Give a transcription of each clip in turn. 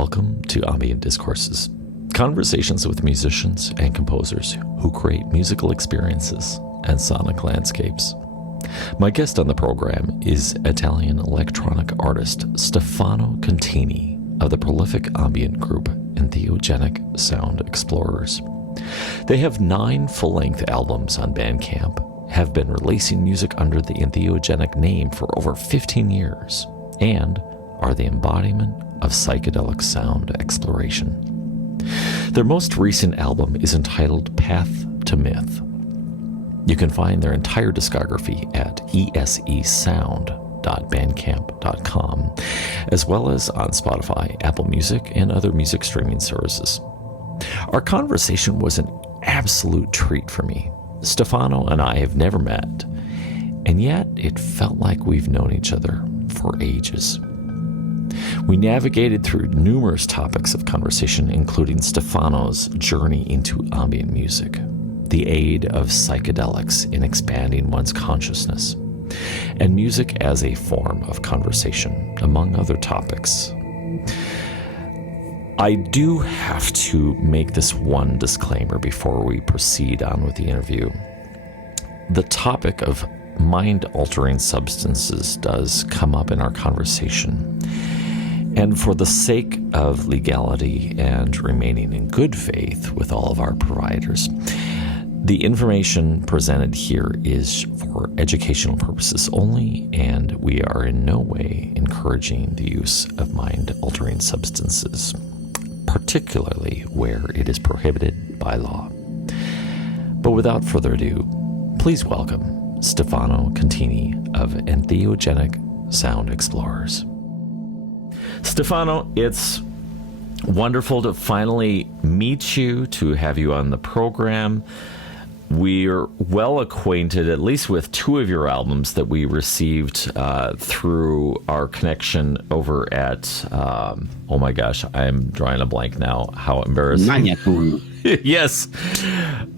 Welcome to Ambient Discourses, conversations with musicians and composers who create musical experiences and sonic landscapes. My guest on the program is Italian electronic artist Stefano Contini of the prolific ambient group Entheogenic Sound Explorers. They have 9 full-length albums on Bandcamp, have been releasing music under the Entheogenic name for over 15 years, and are the embodiment of psychedelic sound exploration. Their most recent album is entitled Path to Myth. You can find their entire discography at esesound.bandcamp.com, as well as on Spotify, Apple Music, and other music streaming services. Our conversation was an absolute treat for me. Stefano and I have never met, and yet it felt like we've known each other for ages. We navigated through numerous topics of conversation, including Stefano's journey into ambient music, the aid of psychedelics in expanding one's consciousness, and music as a form of conversation, among other topics. I do have to make this one disclaimer before we proceed on with the interview. The topic of mind-altering substances does come up in our conversation. And for the sake of legality and remaining in good faith with all of our providers, the information presented here is for educational purposes only, and we are in no way encouraging the use of mind-altering substances, particularly where it is prohibited by law. But without further ado, please welcome Stefano Contini of Entheogenic Sound Explorers. Stefano, it's wonderful to finally meet you, to have you on the program. We're well acquainted, at least with 2 of your albums that we received through our connection over at, oh my gosh, I'm drawing a blank now. How embarrassing. Yes,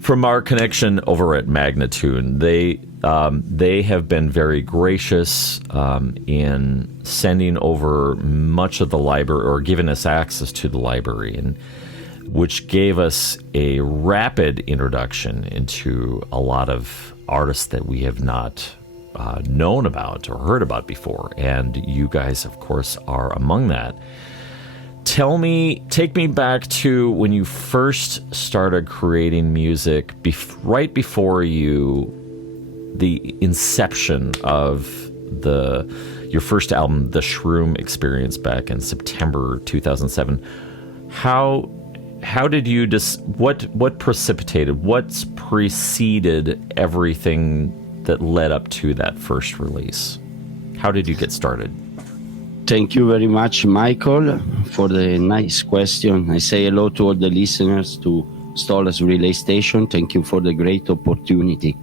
from our connection over at Magnitude. They have been very gracious in sending over much of the library, or giving us access to the library, and which gave us a rapid introduction into a lot of artists that we have not known about or heard about before. And you guys, of course, are among that. Take me back to when you first started creating music, right before the inception of your first album, The Shroom Experience, back in September 2007. How did you what preceded everything that led up to that first release? How did you get started? Thank you very much, Michael, for the nice question. I say hello to all the listeners to Stolas Relay Station. Thank you for the great opportunity.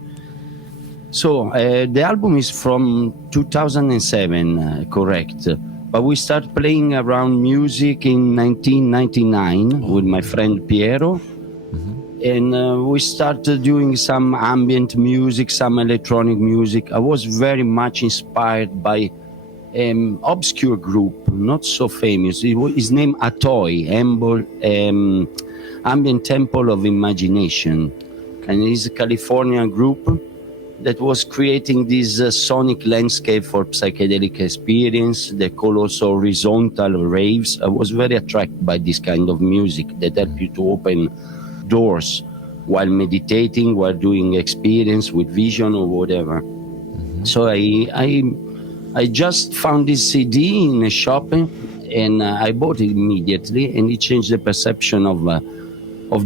So the album is from 2007, correct? But we started playing around music in 1999 with my friend Piero. Mm-hmm. And we started doing some ambient music, some electronic music. I was very much inspired by obscure group, not so famous. His name Atoy, Ambient Temple of Imagination. And it's a Californian group that was creating this sonic landscape for psychedelic experience. They call also horizontal raves. I was very attracted by this kind of music that help you to open doors while meditating, while doing experience with vision or whatever. Mm-hmm. So I just found this CD in a shop and I bought it immediately, and it changed the perception of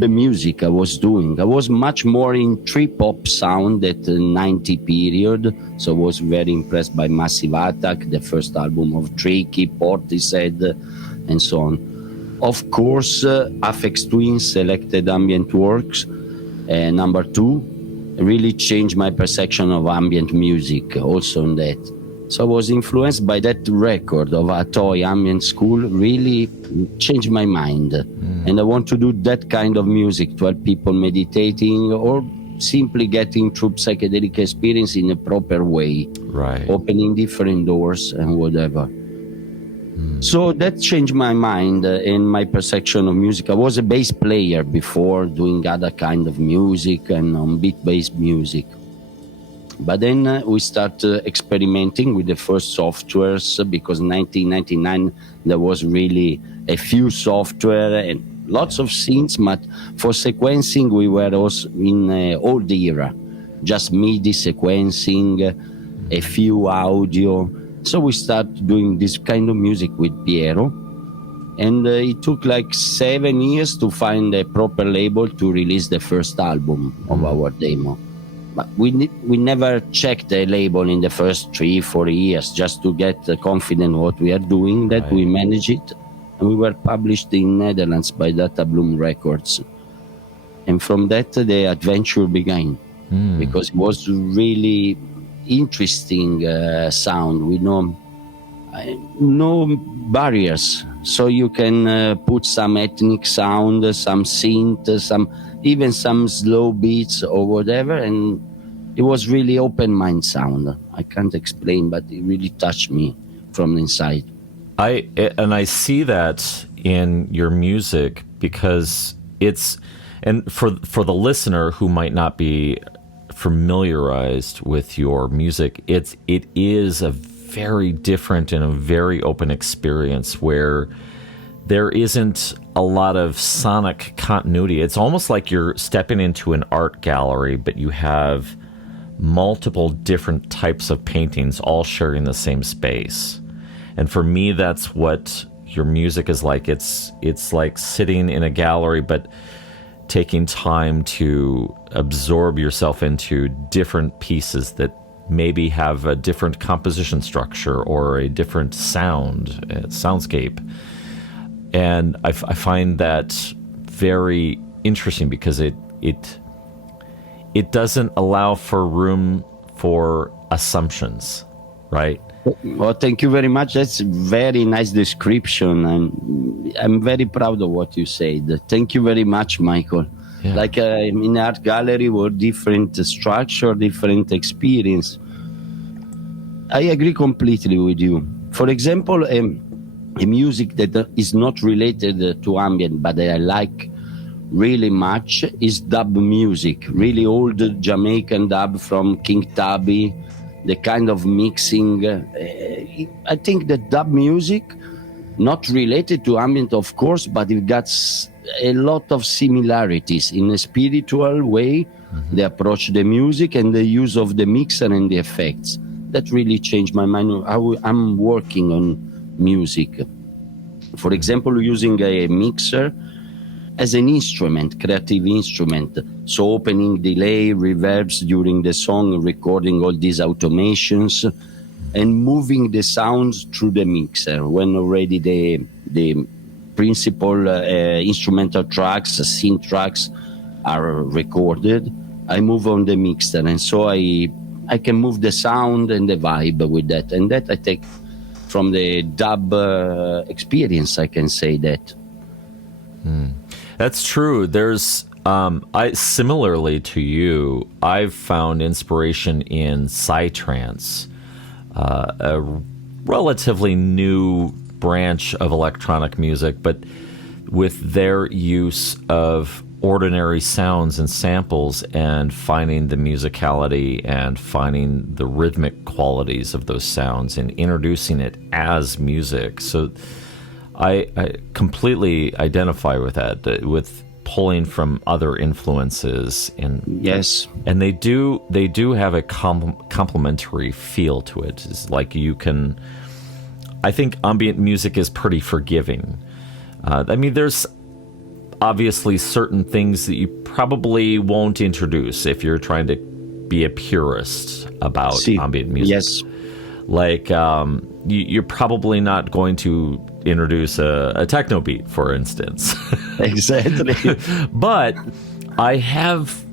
the music I was doing. I was much more in trip-hop sound at the 90 period, so I was very impressed by Massive Attack, the first album of Tricky, Portishead, and so on. Of course, Aphex Twin selected ambient works, number 2, really changed my perception of ambient music, also on that. So I was influenced by that record of Atoy Ambient School, really changed my mind. And I want to do that kind of music to help people meditating or simply getting through psychedelic experience in a proper way. Right. Opening different doors and whatever. So that changed my mind and my perception of music. I was a bass player before, doing other kind of music and on beat-based music. But then we start experimenting with the first softwares, because in 1999 there was really a few software and lots of synths, but for sequencing we were also in old era, just MIDI sequencing, a few audio. So we started doing this kind of music with Piero, and it took like 7 years to find a proper label to release the first album of our demo. But we never checked the label in the first 3-4 years, just to get confident what we are doing, that we manage it. And we were published in Netherlands by Data Bloom Records. And from that, the adventure began, because it was really interesting sound with no barriers. So you can put some ethnic sound, some synth, even some slow beats or whatever, and it was really open mind sound. I can't explain, but it really touched me from inside. I see that in your music, because it's, and for the listener who might not be familiarized with your music, it is a very different and a very open experience where there isn't a lot of sonic continuity. It's almost like you're stepping into an art gallery, but you have multiple different types of paintings all sharing the same space. And for me, that's what your music is like. It's like sitting in a gallery, but taking time to absorb yourself into different pieces that maybe have a different composition structure or a different soundscape. And I find that very interesting, because it doesn't allow for room for assumptions, right? Well, thank you very much. That's a very nice description, and I'm very proud of what you said. Thank you very much, Michael. Yeah. Like in art gallery, were different structure, different experience. I agree completely with you. For example, a music that is not related to ambient, but that I like really much, is dub music. Really old Jamaican dub from King Tubby, the kind of mixing. I think that dub music, not related to ambient, of course, but it got a lot of similarities in a spiritual way. They approach the music and the use of the mixer and the effects. That really changed my mind. I'm working on music. For example, using a mixer as an instrument, creative instrument. So opening delay, reverbs during the song, recording all these automations, and moving the sounds through the mixer. When already the principal instrumental tracks, synth tracks are recorded, I move on the mixer. And so I can move the sound and the vibe with that. And that I take from the dub experience, I can say that. That's true. There's, similarly to you, I've found inspiration in psytrance, a relatively new branch of electronic music, but with their use of ordinary sounds and samples and finding the musicality and finding the rhythmic qualities of those sounds and introducing it as music. So I completely identify with that, with pulling from other influences, and yes, and they do have a complementary feel to it. It's like you can, I think ambient music is pretty forgiving. I mean, there's obviously certain things that you probably won't introduce if you're trying to be a purist about ambient music. Yes. Like, you're probably not going to introduce a techno beat, for instance. Exactly. But I have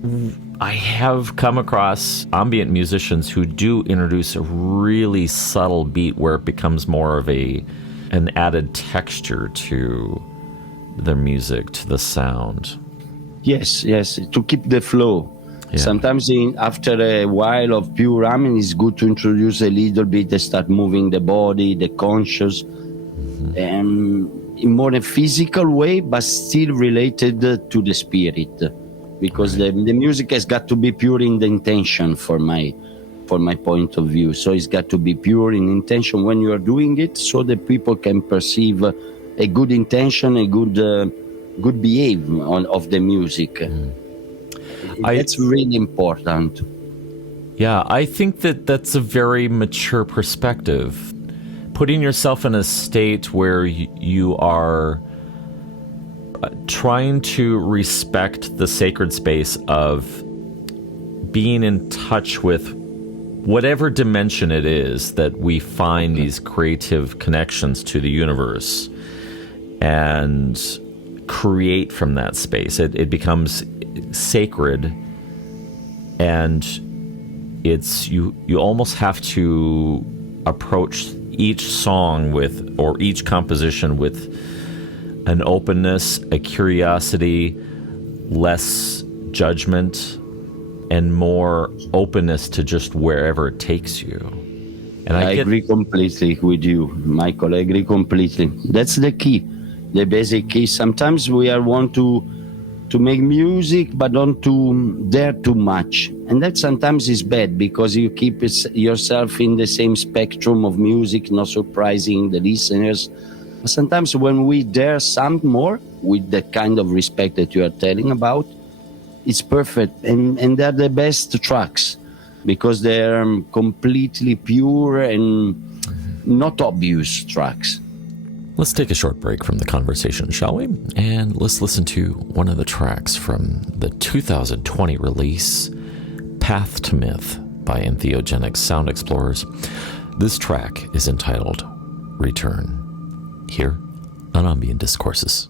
come across ambient musicians who do introduce a really subtle beat where it becomes more of an added texture to the music, to the sound. Yes, to keep the flow. Yeah. Sometimes after a while of pure ambient, it's good to introduce a little bit and start moving the body, the conscious, in more a physical way, but still related to the spirit, because the music has got to be pure in the intention for my point of view. So it's got to be pure in intention when you are doing it, so that people can perceive a good intention, a good behavior of the music. That's really important. Yeah, I think that's a very mature perspective. Putting yourself in a state where you are trying to respect the sacred space of being in touch with whatever dimension it is that we find these creative connections to the universe, and create from that space. It becomes sacred, and it's you almost have to approach each song with, or each composition with, an openness, a curiosity, less judgment, and more openness to just wherever it takes you. And I agree completely with you, Michael. I agree completely. That's the key, the basic key. Sometimes we want to make music, but don't dare too much. And that sometimes is bad, because you keep yourself in the same spectrum of music, not surprising the listeners. But sometimes when we dare some more, with the kind of respect that you are telling about, it's perfect. And they're the best tracks, because they're completely pure and not obvious tracks. Let's take a short break from the conversation, shall we? And let's listen to one of the tracks from the 2020 release, Path to Myth by Entheogenic Sound Explorers. This track is entitled Return, here on Ambient Discourses.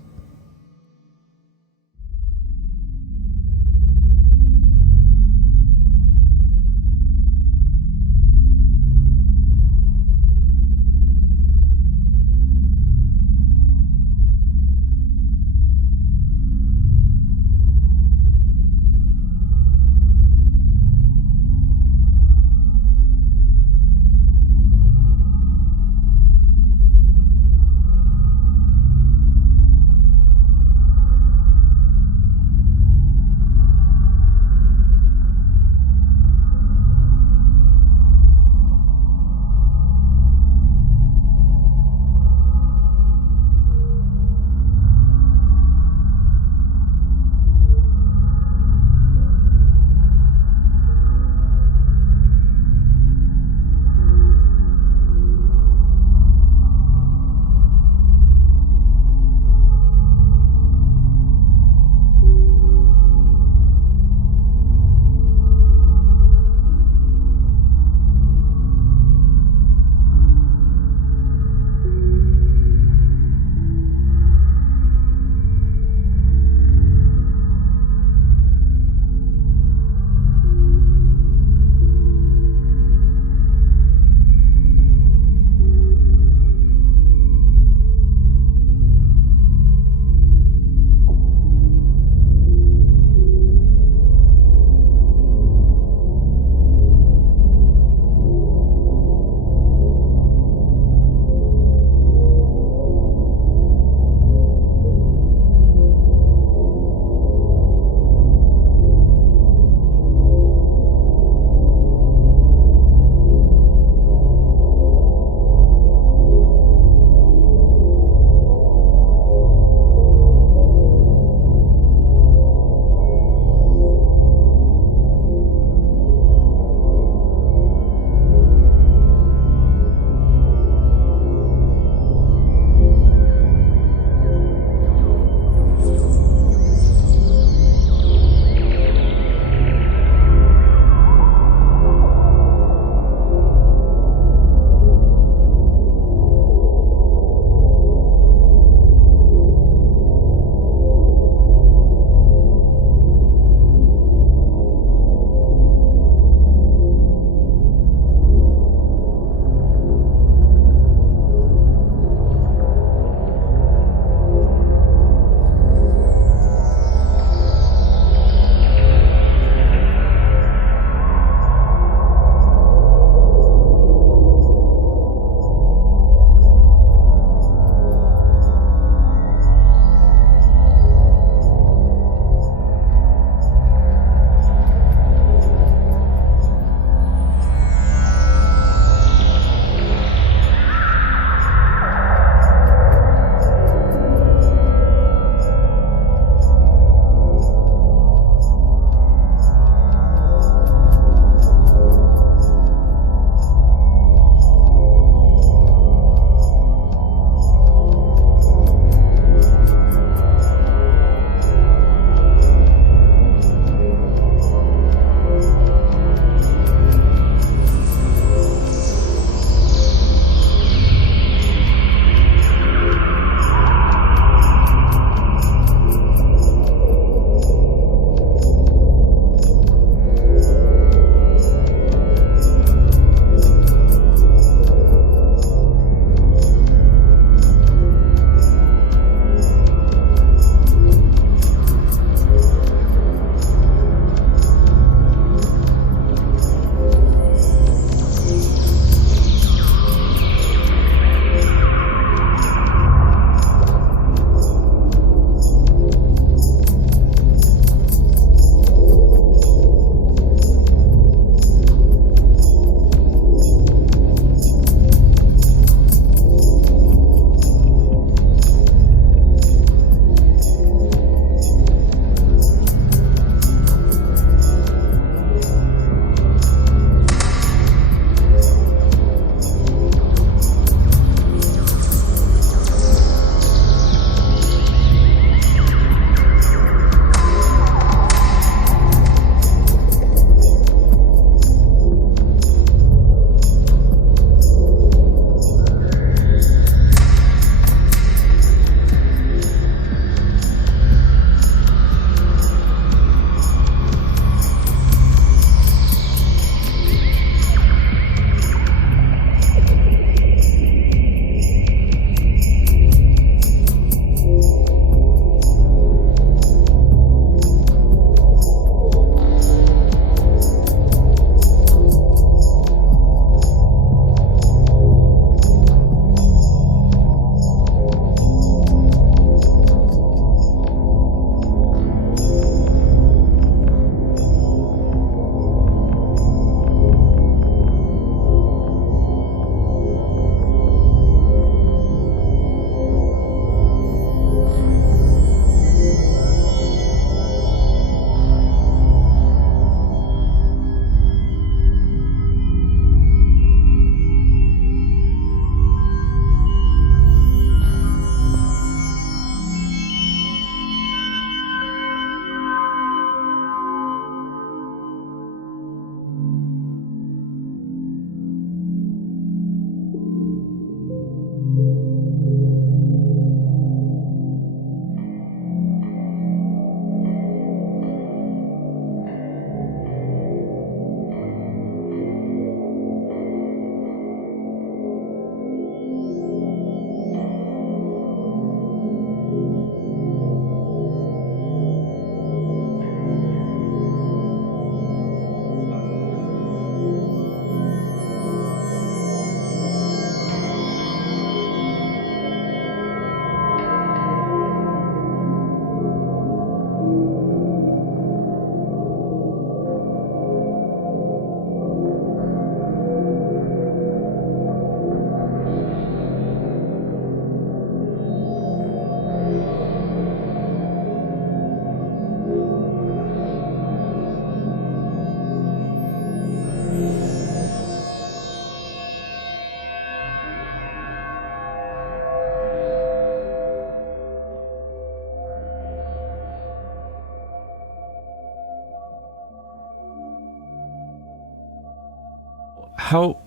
how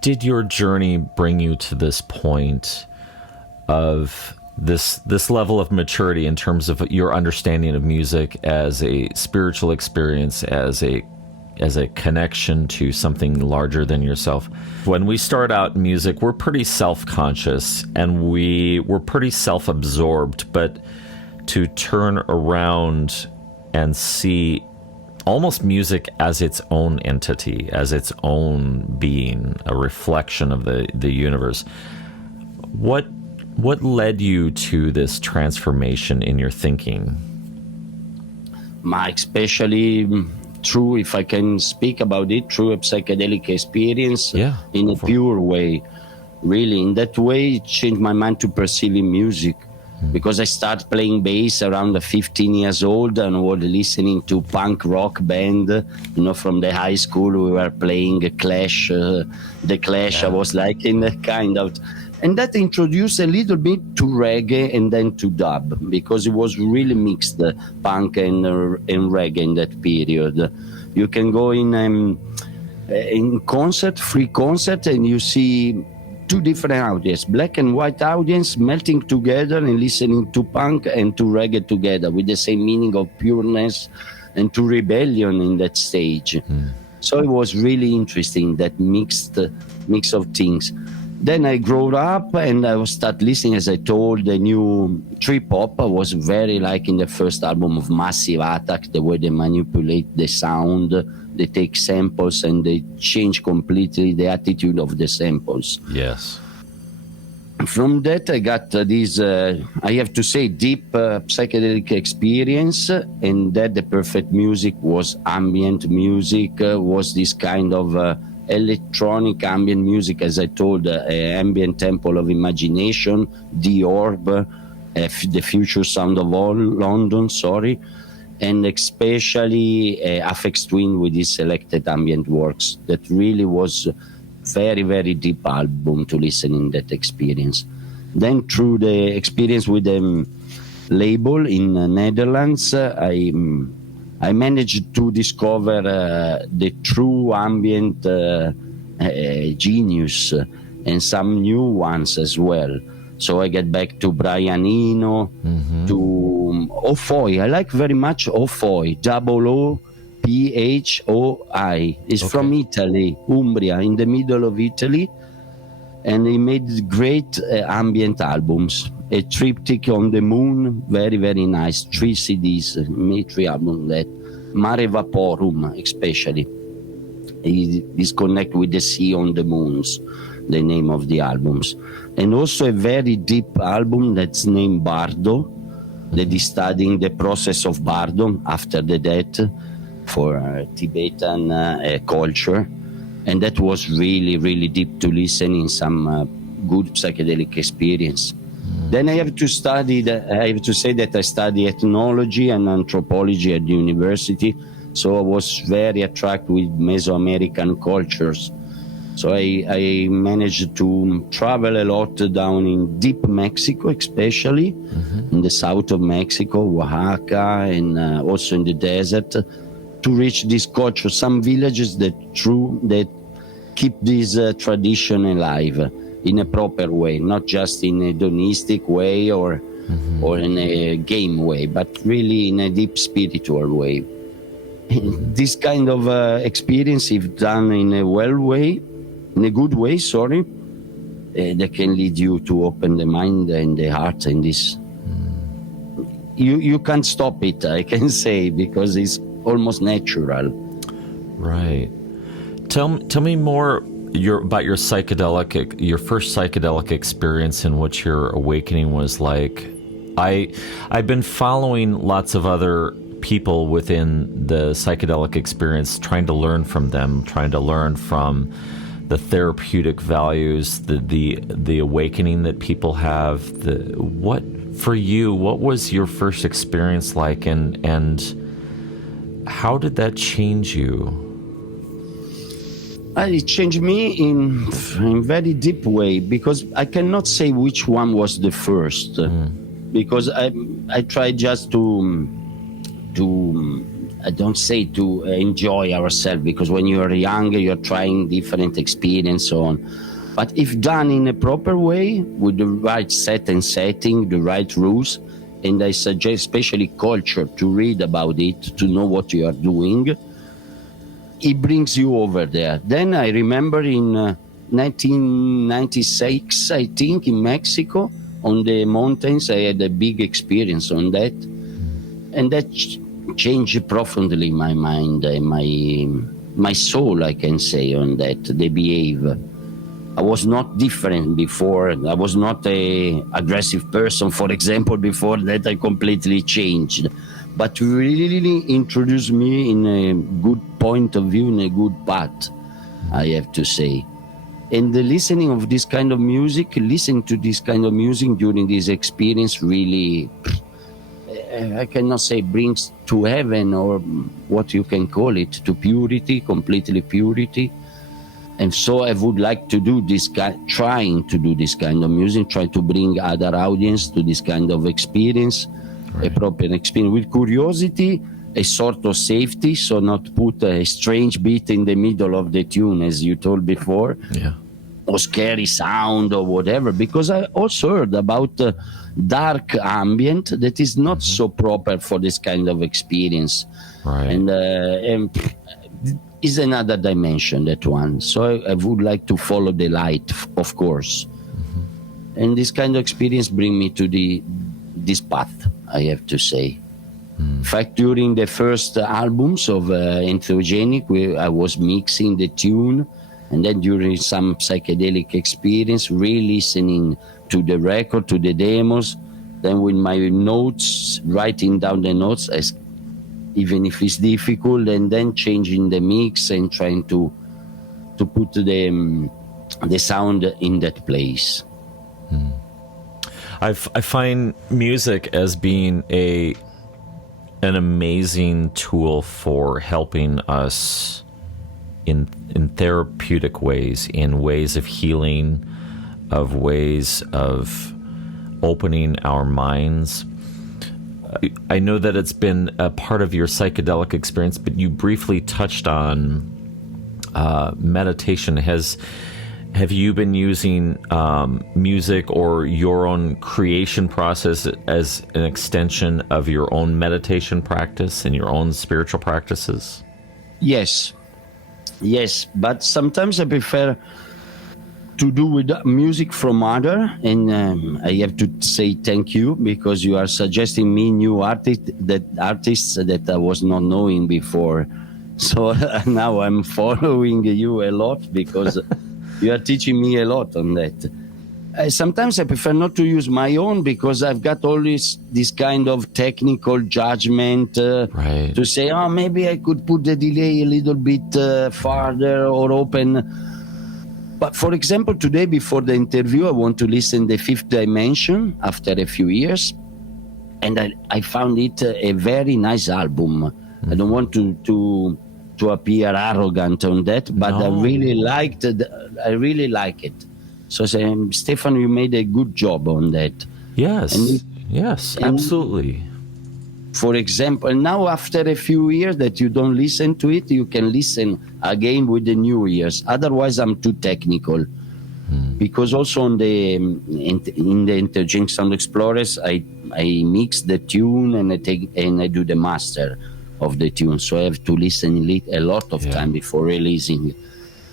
did your journey bring you to this point of this level of maturity in terms of your understanding of music as a spiritual experience, as a connection to something larger than yourself? When we start out in music, we're pretty self-conscious and we're pretty self-absorbed, but to turn around and see almost music as its own entity, as its own being, a reflection of the universe. What led you to this transformation in your thinking? Especially through, if I can speak about it, through a psychedelic experience, in a pure way. Really, in that way, it changed my mind to perceiving music. Because I started playing bass around 15 years old and was listening to punk rock band, from the high school. We were playing Clash, The Clash. I was like in a kind of, and that introduced a little bit to reggae and then to dub, because it was really mixed, punk and reggae in that period. You can go in concert, free concert, and you see two different audiences, black and white audience, melting together and listening to punk and to reggae together with the same meaning of pureness and to rebellion in that stage. So it was really interesting, that mix of things. Then I grew up and I started listening, as I told, the new trip hop. I was very like in the first album of Massive Attack, the way they manipulate the sound. They take samples and they change completely the attitude of the samples. Yes. From that, I got this, I have to say, deep psychedelic experience, and that the perfect music was ambient music, was this kind of electronic ambient music, as I told, ambient temple of imagination, the orb, the future sound of London, and especially Aphex Twin with his selected ambient works. That really was very, very deep album to listen in that experience. Then through the experience with the label in Netherlands, I managed to discover the true ambient genius and some new ones as well. So I get back to Brian Eno, to LOFI. I like very much LOFI, OOPHOI. It's from Italy, Umbria, in the middle of Italy. And he made great ambient albums. A Triptych on the Moon, very, very nice. 3 CDs, made 3 albums. That Mare Vaporum, especially. He is connected with the sea on the moons, the name of the albums. And also a very deep album that's named Bardo, that is studying the process of Bardo after the death for Tibetan culture. And that was really, really deep to listen in some good psychedelic experience. Then I have to say that I study ethnology and anthropology at the university. So I was very attracted with Mesoamerican cultures. So I managed to travel a lot down in deep Mexico, especially in the south of Mexico, Oaxaca, and also in the desert, to reach this culture, some villages that keep this tradition alive in a proper way, not just in a hedonistic way or in a game way, but really in a deep spiritual way. This kind of experience, if done in a good way, that can lead you to open the mind and the heart, and this. You can't stop it, I can say, because it's almost natural. Right. Tell me more about your first psychedelic experience and what your awakening was like. I've been following lots of other people within the psychedelic experience, trying to learn from them, trying to learn from the therapeutic values, the awakening that people have. What was your first experience like, and how did that change you? It changed me in a very deep way, because I cannot say which one was the first, because I tried just to I don't say to enjoy ourselves, because when you are younger, you're trying different experience, so on. But if done in a proper way, with the right set and setting, the right rules, and I suggest especially culture, to read about it, to know what you are doing, it brings you over there. Then I remember in 1996, I think, in Mexico, on the mountains, I had a big experience on that. And that changed profoundly my mind and my soul, I can say, on that, the behavior. I was not different before. I was not a aggressive person, for example. Before that, I completely changed. But really introduced me in a good point of view, in a good path, I have to say. And the listening of this kind of music, listening to this kind of music during this experience really, I cannot say brings to heaven, or what you can call it, to purity, completely purity. And so I would like to do trying to do this kind of music, try to bring other audience to this kind of experience, right. A proper experience with curiosity, a sort of safety, so not put a strange beat in the middle of the tune, as you told before, yeah, or scary sound or whatever, because I also heard about dark ambient that is not so proper for this kind of experience, right. And is another dimension, that one. So I would like to follow the light, of course. And this kind of experience bring me to this path, I have to say. In fact, during the first albums of Entheogenic, I was mixing the tune, and then during some psychedelic experience, re-listening to the record, to the demos, then with my notes, writing down the notes, even if it's difficult, and then changing the mix and trying to put the sound in that place. I find music as being an amazing tool for helping us in therapeutic ways, in ways of healing, of ways of opening our minds. I know that it's been a part of your psychedelic experience, but you briefly touched on meditation. Have you been using music or your own creation process as an extension of your own meditation practice and your own spiritual practices? Yes, but sometimes I prefer to do with music from other, and I have to say thank you, because you are suggesting me new artists that I was not knowing before. So now I'm following you a lot, because you are teaching me a lot on that. Sometimes I prefer not to use my own, because I've got always this kind of technical judgment right. to say, oh, maybe I could put the delay a little bit farther or open. But for example, today before the interview, I want to listen to The Fifth Dimension after a few years. And I found it a very nice album. I don't want to appear arrogant on that, but no. I really like it. So saying, Stefano, you made a good job on that. Yes, yes, absolutely. For example, now after a few years that you don't listen to it, you can listen again with the new ears. Otherwise, I'm too technical. Because also in the Entheogenic Sound Explorers, I mix the tune and I do the master of the tune. So I have to listen a lot of time before releasing,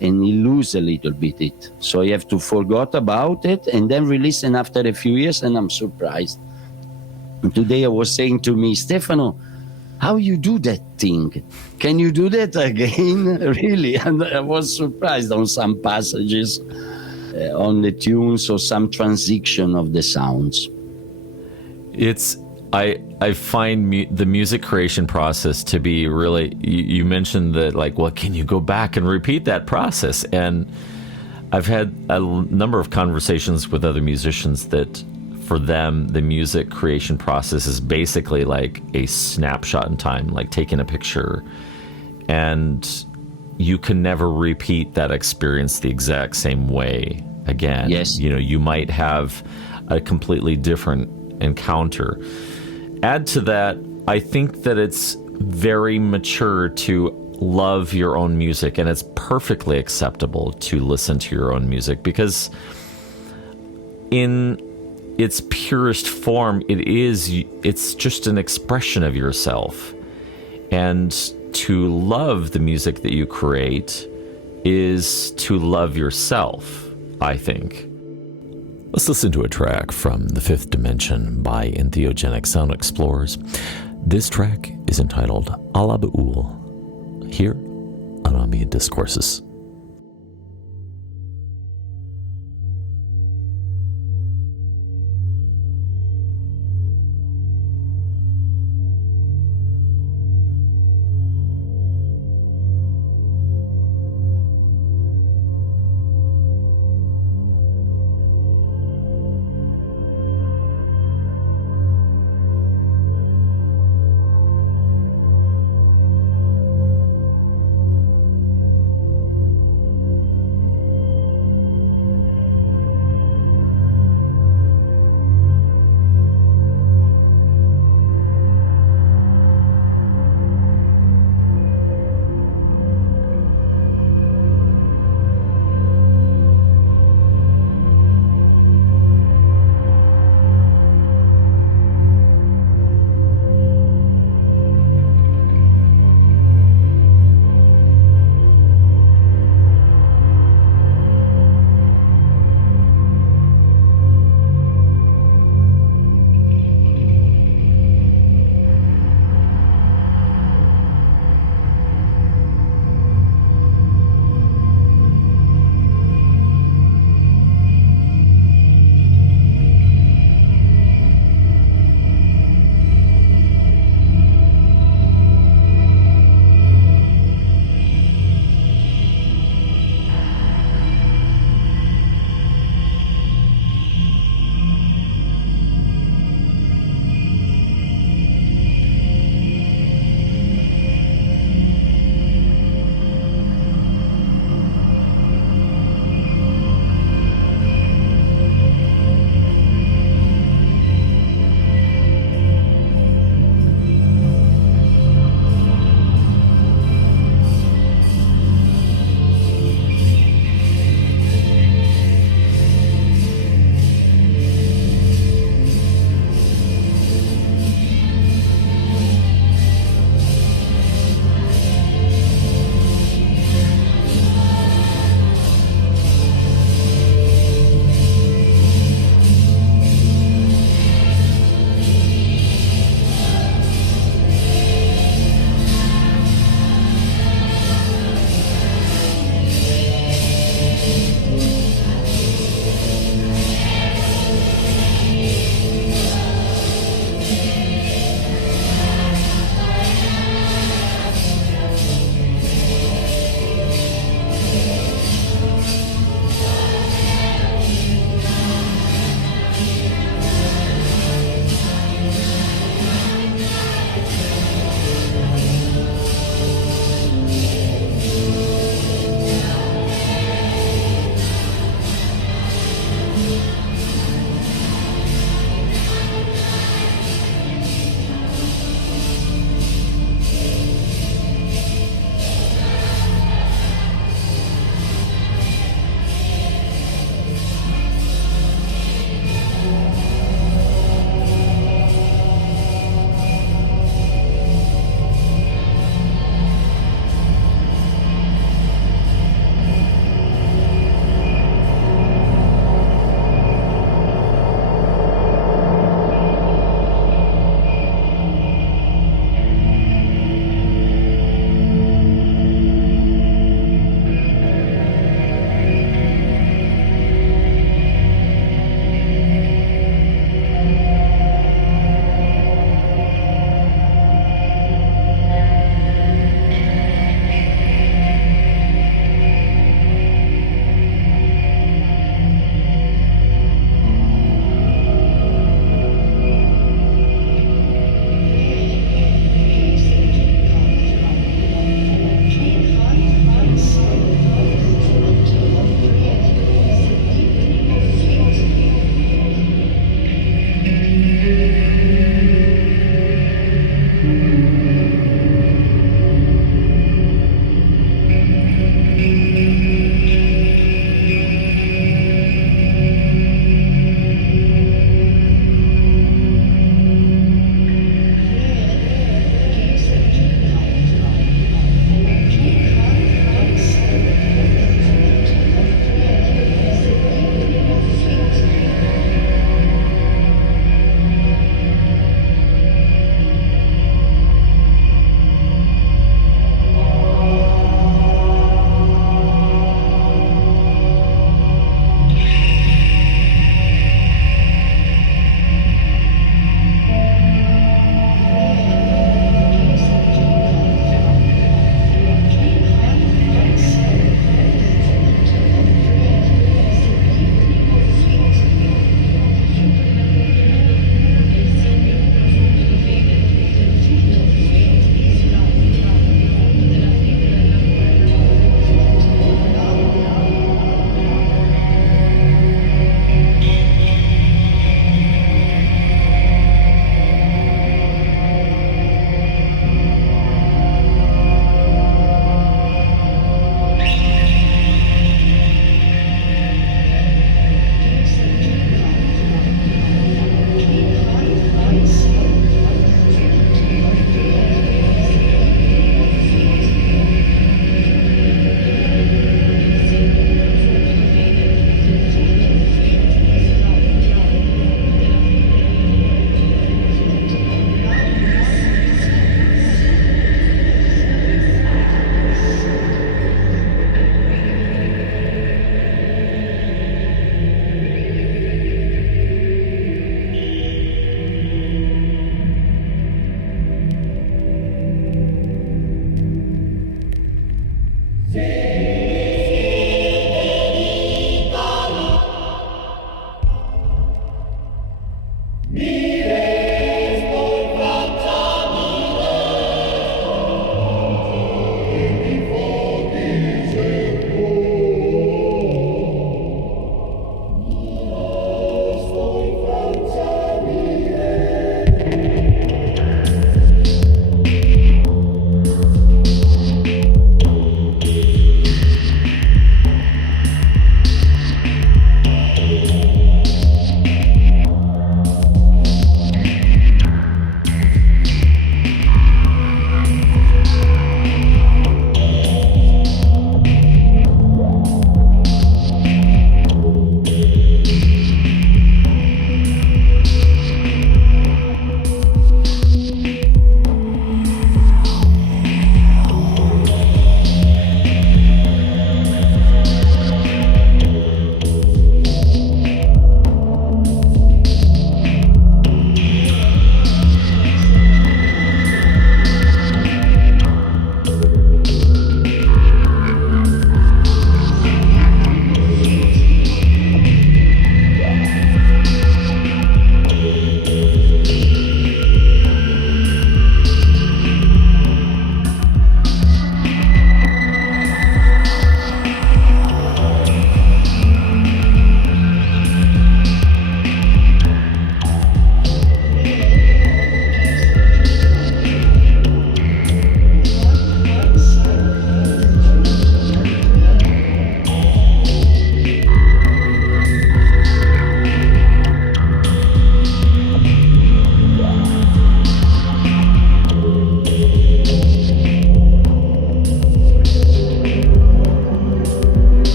and you lose a little bit it. So you have to forget about it and then re-listen after a few years, and I'm surprised. And today I was saying to me, Stefano, how you do that thing? Can you do that again? Really? And I was surprised on some passages on the tunes, or some transition of the sounds. I find the music creation process to be really, you mentioned that, like, well, can you go back and repeat that process? And I've had a number of conversations with other musicians that for them, the music creation process is basically like a snapshot in time, like taking a picture, and you can never repeat that experience the exact same way again. Yes. You know, you might have a completely different encounter. Add to that, I think that it's very mature to love your own music, and it's perfectly acceptable to listen to your own music, because in its purest form, it's just an expression of yourself. And to love the music that you create is to love yourself, I think. Let's listen to a track from The Fifth Dimension by Entheogenic Sound Explorers. This track is entitled Alab Ool, here on Ambient Discourses.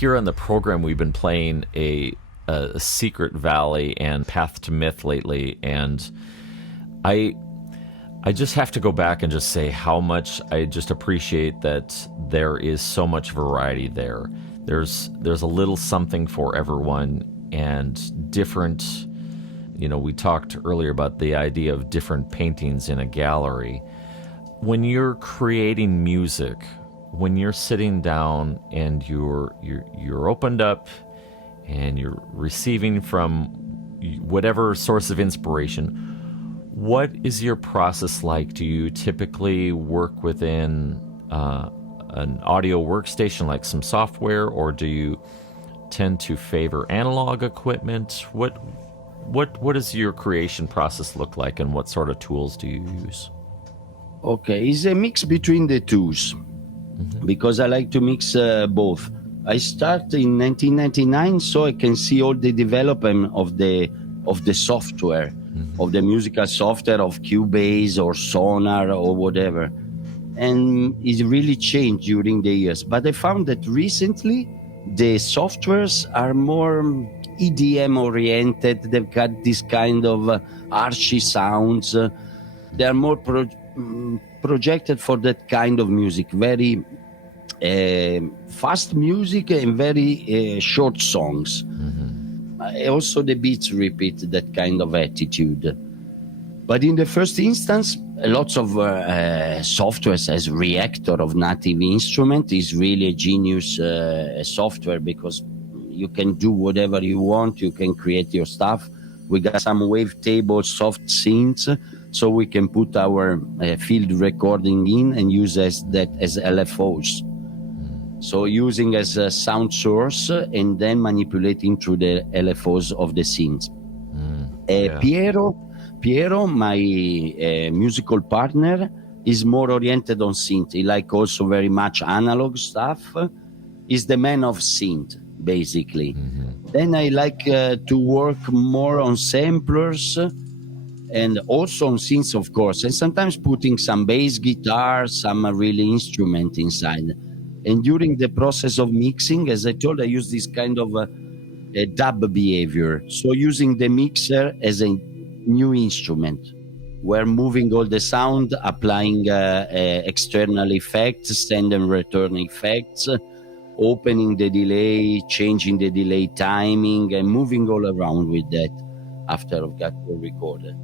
Here on the program, we've been playing a Secret Valley and Path to Myth lately, and I just have to go back and just say how much I just appreciate that there is so much variety there. There's a little something for everyone, and different, we talked earlier about the idea of different paintings in a gallery. When you're creating music, when you're sitting down and you're opened up and you're receiving from whatever source of inspiration, what is your process like? Do you typically work within an audio workstation like some software, or do you tend to favor analog equipment? What does your creation process look like, and what sort of tools do you use? Okay, it's a mix between the two, because I like to mix both. I start in 1999, so I can see all the development of the software, of the musical software of Cubase or Sonar or whatever, and it really changed during the years. But I found that recently the softwares are more EDM oriented. They've got this kind of archy sounds. They are more projected for that kind of music, very fast music and very short songs. Also the beats repeat that kind of attitude. But in the first instance, lots of softwares as Reactor of Native Instrument is really a genius software, because you can do whatever you want. You can create your stuff. We got some wavetable soft synths, so we can put our field recording in and use that as LFOs. So using as a sound source and then manipulating through the LFOs of the synths. Piero, my musical partner, is more oriented on synth. He like also very much analog stuff. He's the man of synth, basically. Then I like to work more on samplers and also on synths, of course, and sometimes putting some bass guitar, some really instrument inside. And during the process of mixing, as I told, I use this kind of a dub behavior. So using the mixer as a new instrument. We're moving all the sound, applying external effects, send and return effects, opening the delay, changing the delay timing, and moving all around with that after I've got the recorded.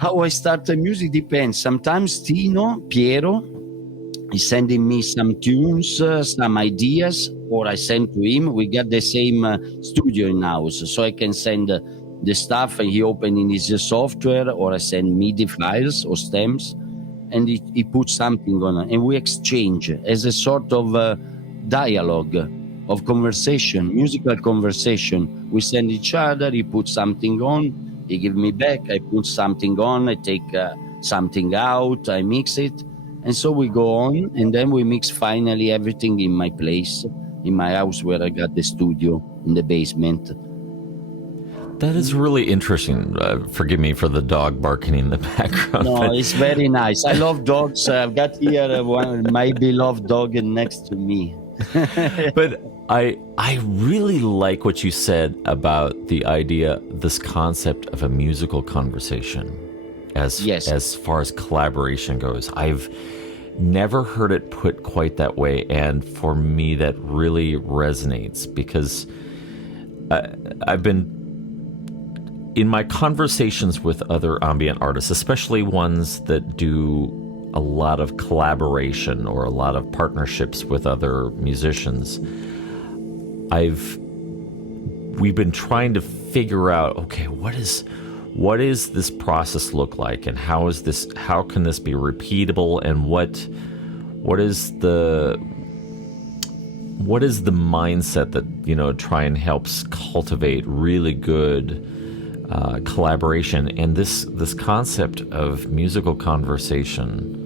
How I start the music depends. Sometimes Piero, he's sending me some tunes, some ideas, or I send to him. We got the same studio in house, so I can send the stuff and he open in his software, or I send MIDI files or stems, and he puts something on it, and we exchange as a sort of dialogue of conversation, musical conversation. We send each other, he puts something on, he give me back, I put something on, I take something out, I mix it. And so we go on, and then we mix finally everything in my place, in my house where I got the studio in the basement. That is really interesting. Forgive me for the dog barking in the background. No, it's very nice. I love dogs. I've got here my beloved dog next to me. But I really like what you said about the idea, this concept of a musical conversation. As far as collaboration goes, I've never heard it put quite that way, and for me that really resonates, because I've been in my conversations with other ambient artists, especially ones that do a lot of collaboration or a lot of partnerships with other musicians. We've been trying to figure out, okay, what is this process look like, and how can this be repeatable, and what is the mindset that try and helps cultivate really good collaboration, and this concept of musical conversation.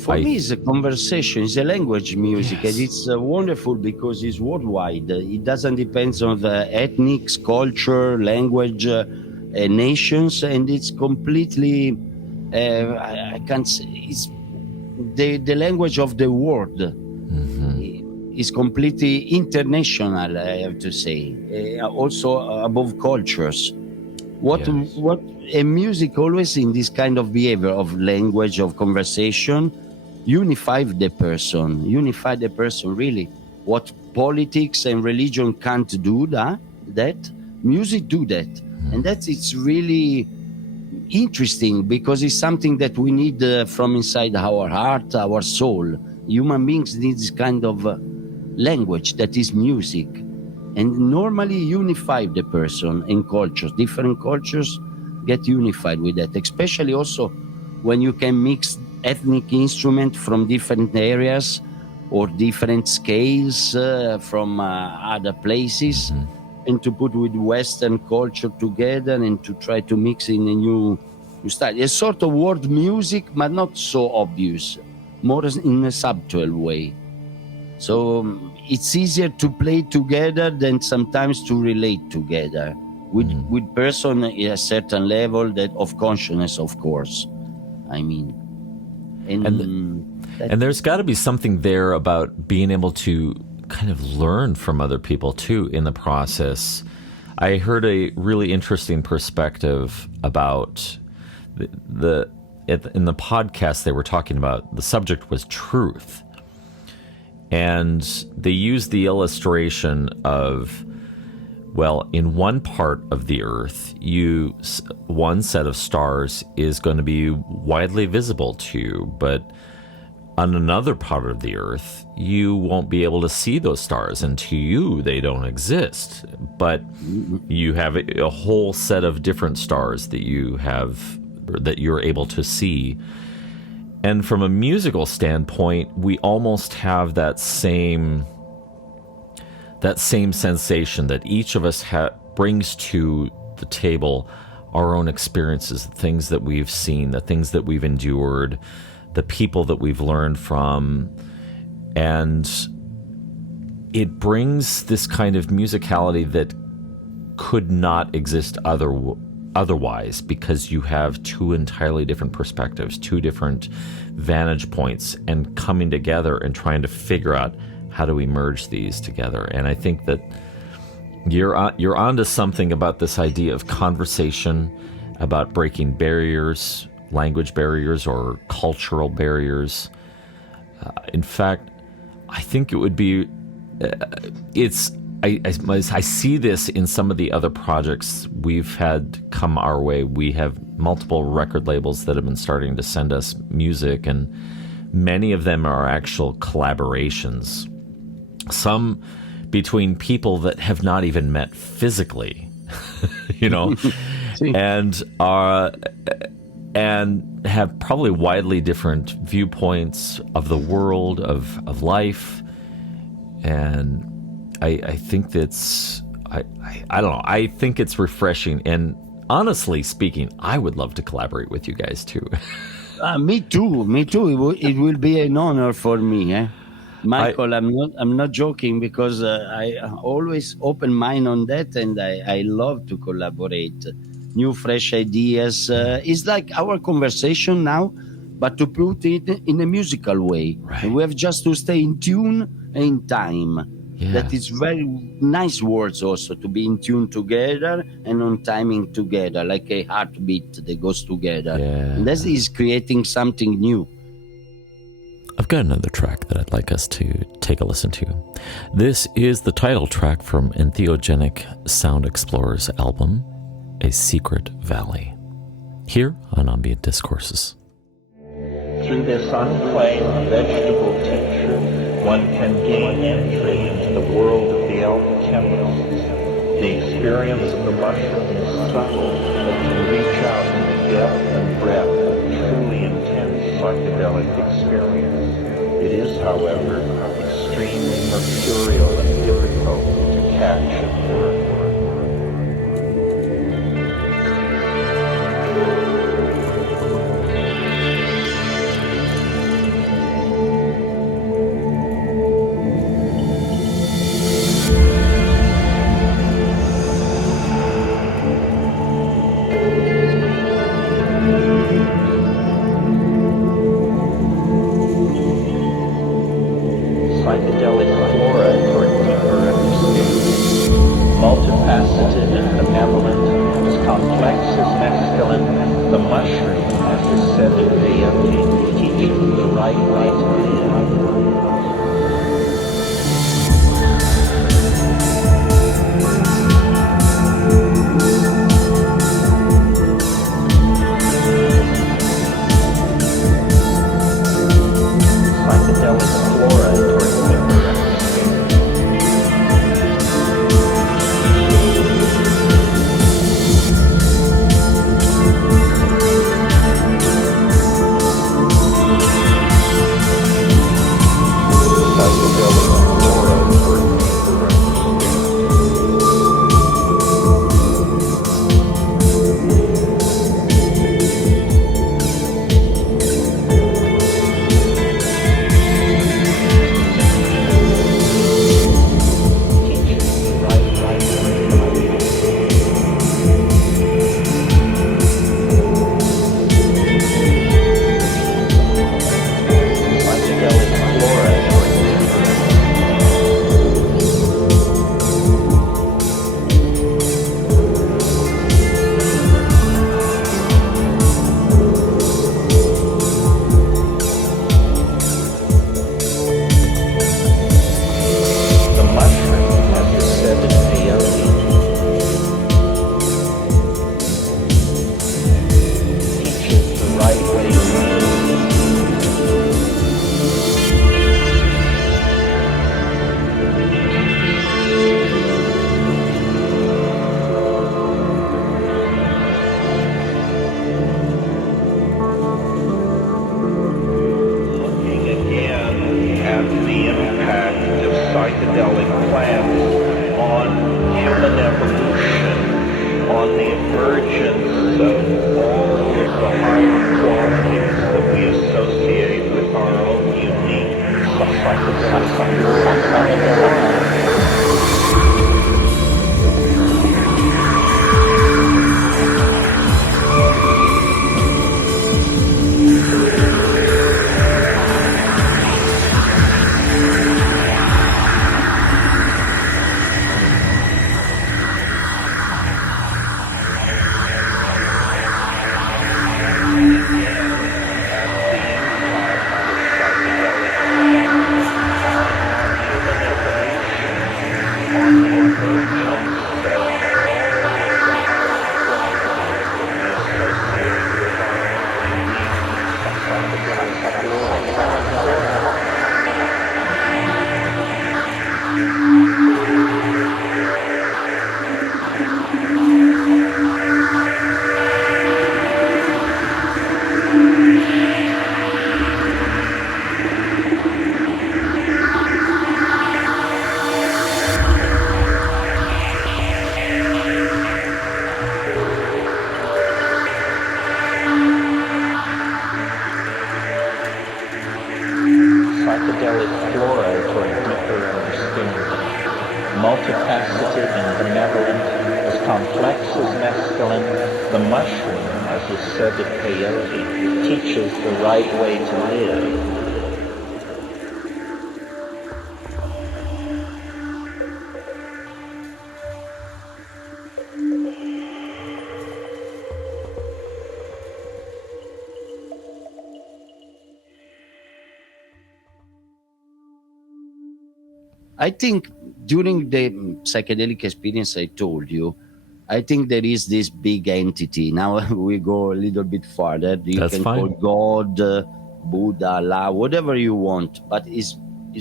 For me, it's a conversation. It's a language music, Yes. and it's wonderful because it's worldwide. It doesn't depend on the ethnics, culture, language, nations, and it's completely. I can't say it's the language of the world. Is completely international. I have to say, also above cultures. What a music always in this kind of behavior of language, of conversation, unify the person really. What politics and religion can't do that music do that. And it's really interesting, because it's something that we need from inside our heart, our soul. Human beings need this kind of language that is music, and normally unify the person and cultures. Different cultures get unified with that, especially also when you can mix ethnic instruments from different areas or different scales from other places, and to put with Western culture together and to try to mix in a new style. A sort of world music, but not so obvious, more in a subtle way. So it's easier to play together than sometimes to relate together with person at a certain level that of consciousness, of course. I mean, and there's got to be something there about being able to kind of learn from other people too in the process. I heard a really interesting perspective about in the podcast. They were talking about, the subject was truth. And they used the illustration of, well, in one part of the Earth, one set of stars is going to be widely visible to you, but on another part of the earth, you won't be able to see those stars, and to you, they don't exist. But you have a whole set of different stars that you're able to see. And from a musical standpoint, we almost have that same sensation that each of us brings to the table our own experiences, the things that we've seen, the things that we've endured, the people that we've learned from. And it brings this kind of musicality that could not exist otherwise, because you have two entirely different perspectives, two different vantage points, and coming together and trying to figure out how do we merge these together. And I think that you're onto something about this idea of conversation, about breaking barriers, language barriers or cultural barriers. In fact, I think it would be, I see this in some of the other projects we've had come our way. We have multiple record labels that have been starting to send us music, and many of them are actual collaborations. Some between people that have not even met physically, and have probably widely different viewpoints of the world, of life. And I think that's, I don't know, I think it's refreshing. And honestly speaking, I would love to collaborate with you guys too. Me too. It will be an honor for me. Michael, I'm not joking, because I always open mind on that, and I love to collaborate. New, fresh ideas. It's like our conversation now, but to put it in a musical way. Right. And we have just to stay in tune and in time. Yeah. That is very nice words also, to be in tune together and on timing together, like a heartbeat that goes together. Yeah. And that is creating something new. I've got another track that I'd like us to take a listen to. This is the title track from Entheogenic Sound Explorers' album, A Secret Valley, here on Ambient Discourses. Through this unclaimed vegetable tincture, one can gain entry into the world of the alchemists. The experience of the mushroom is subtle, but can reach out to the depth and breadth of truly intense psychedelic experience. It is, however, extremely mercurial and difficult to catch and work. Psychedelic flora for deeper understanding. Multifaceted and benevolent, as complex as masculine, the mushroom, after 7 deity, teaching the right way to live. Psychedelic flora for deeper understanding. the emergence of all of the higher qualities that we associate with our own unique psychedelic flora for a deeper understanding. Multifaceted and benevolent, as complex as mescaline, the mushroom, as is said of peyote, teaches the right way to live. I think during the psychedelic experience I told you, I think there is this big entity. Now we go a little bit farther. You That's can fine. call God, Buddha, Allah, whatever you want, but is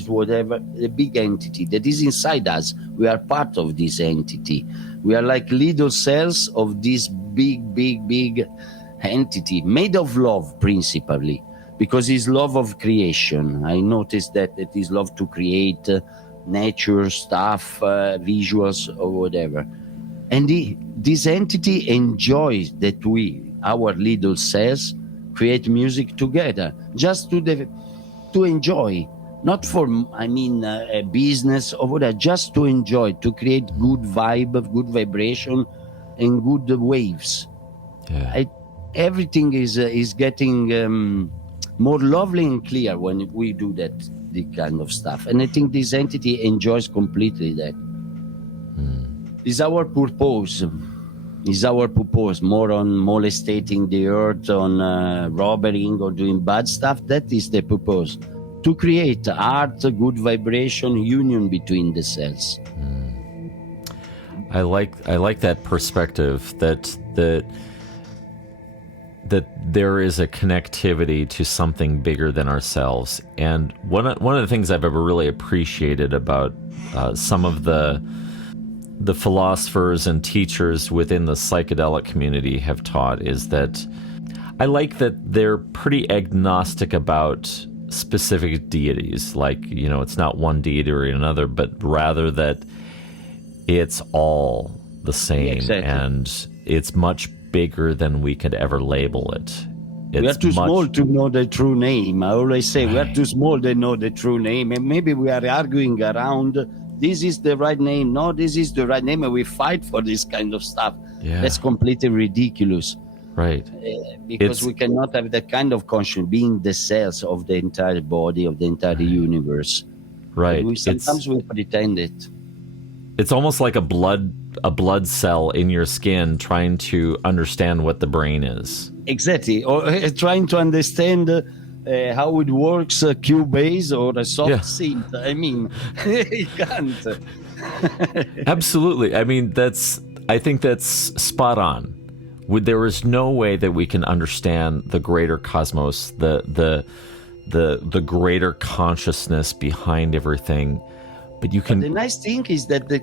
whatever, the big entity that is inside us. We are part of this entity. We are like little cells of this big entity made of love principally, because it's love of creation. I noticed that it is love to create nature, stuff, visuals, or whatever. And this entity enjoys that we, our little cells, create music together, just to enjoy, not for, a business or whatever, just to enjoy, to create good vibe, good vibration, and good waves. Yeah. Everything is getting more lovely and clear when we do that kind of stuff. And I think this entity enjoys completely that. Is our purpose. Is our purpose more on molesting the earth, on robbing or doing bad stuff? That is the purpose. To create art, good vibration, union between the cells. I like that perspective that there is a connectivity to something bigger than ourselves. And one of the things I've ever really appreciated about some of the philosophers and teachers within the psychedelic community have taught is that I like that they're pretty agnostic about specific deities. Like, it's not one deity or another, but rather that it's all the same. Yeah, exactly. And it's much bigger than we could ever label it. We are too small to know the true name. I always say we are too small to know the true name, and maybe we are arguing around this is the right name, no, this is the right name, and we fight for this kind of stuff. Yeah. That's completely ridiculous. Because we cannot have that kind of consciousness, being the cells of the entire body, of the entire universe. Right. Sometimes we pretend it. It's almost like a blood cell in your skin trying to understand what the brain is. Exactly. Or trying to understand how it works, a Cubase or a soft synth. You can't. Absolutely. I think that's spot on. There is no way that we can understand the greater cosmos, the greater consciousness behind everything. But you can. But the nice thing is that the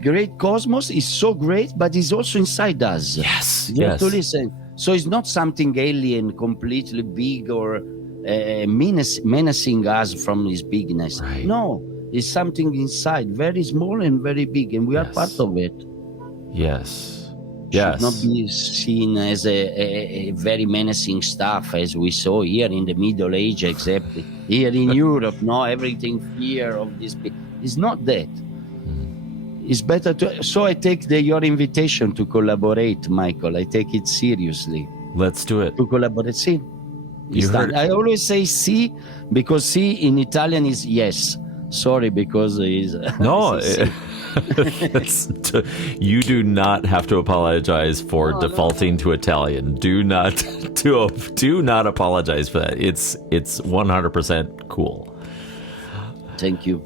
great cosmos is so great, but it's also inside us. Yes. You have to listen. So it's not something alien, completely big or menacing us from its bigness. Right. No, it's something inside, very small and very big, and we are part of it. Yes. should not be seen as a very menacing stuff as we saw here in the Middle Age, exactly. Here in Europe, no, everything fear of this. It's not that. It's better to. So I take your invitation to collaborate, Michael. I take it seriously. Let's do it. To collaborate. See, I always say "si" because "si" in Italian is yes. Sorry, because it's no. You do not have to apologize for defaulting to Italian. Do not apologize for that. It's 100% cool. Thank you.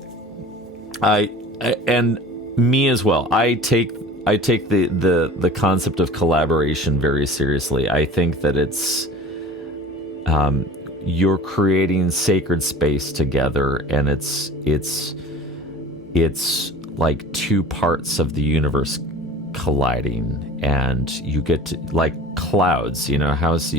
I and me as well. I take the concept of collaboration very seriously. I think that it's you're creating sacred space together, and it's like two parts of the universe colliding, and you get to, like clouds, you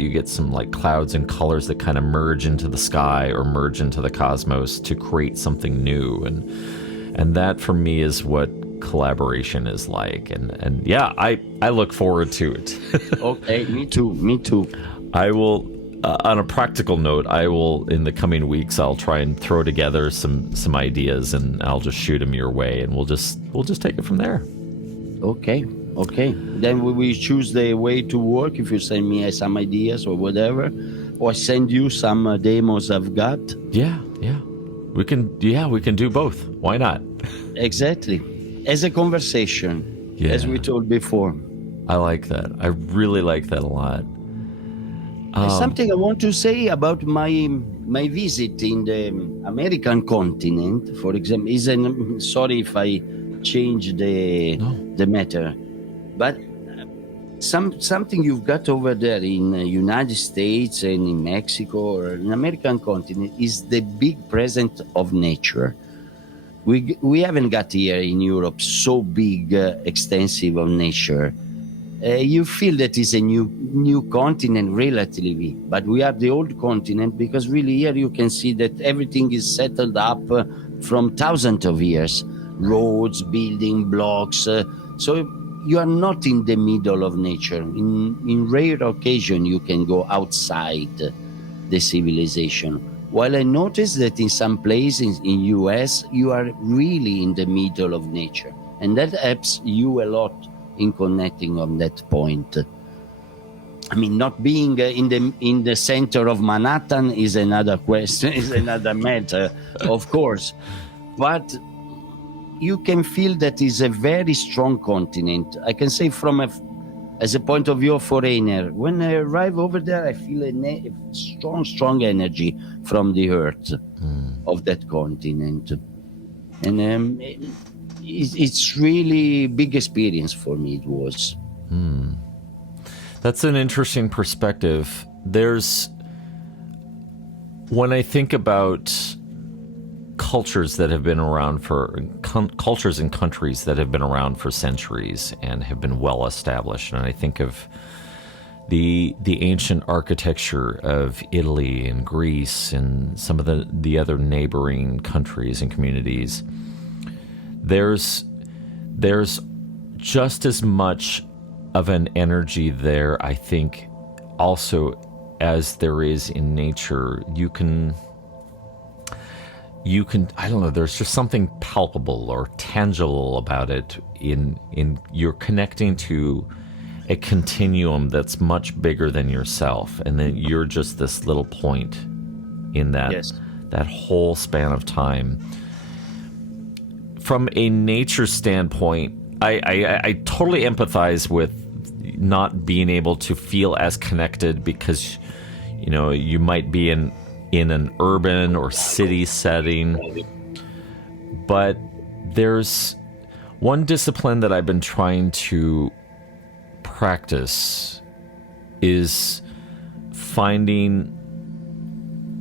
get some like clouds and colors that kind of merge into the sky or merge into the cosmos to create something new, and that for me is what collaboration is like, and yeah, I look forward to it. Okay, me too. I will on a practical note, I will, in the coming weeks, I'll try and throw together some ideas, and I'll just shoot them your way, and we'll just take it from there. Okay. Then we will choose the way to work. If you send me some ideas or whatever, or send you some demos I've got. Yeah. We can do both. Why not? Exactly. As a conversation, as we told before. I like that. I really like that a lot. Something I want to say about my visit in the American continent, for example, sorry if I change the matter, but something you've got over there in the United States and in Mexico or in the American continent is the big presence of nature. We haven't got here in Europe so big, extensive of nature. You feel that it's a new continent relatively, but we are the old continent because really here you can see that everything is settled up from thousands of years, roads, building blocks. So you are not in the middle of nature. In rare occasion you can go outside the civilization. While I noticed that in some places in US you are really in the middle of nature, and that helps you a lot in connecting on that point. I mean, not being in the center of Manhattan is another question, is another matter, of course. But you can feel that it's a very strong continent. I can say as a point of view of foreigner, when I arrive over there, I feel a strong energy from the earth of that continent. And it's really big experience for me. It was. That's an interesting perspective. When I think about cultures that have been around cultures and countries that have been around for centuries and have been well established, and I think of the ancient architecture of Italy and Greece and some of the other neighboring countries and communities, there's just as much of an energy there, I think, also as there is in nature. You can I don't know, there's just something palpable or tangible about it in you're connecting to a continuum that's much bigger than yourself, and then you're just this little point in that whole span of time. From a nature standpoint, I totally empathize with not being able to feel as connected because, you might be in an urban or city setting. But there's one discipline that I've been trying to practice is finding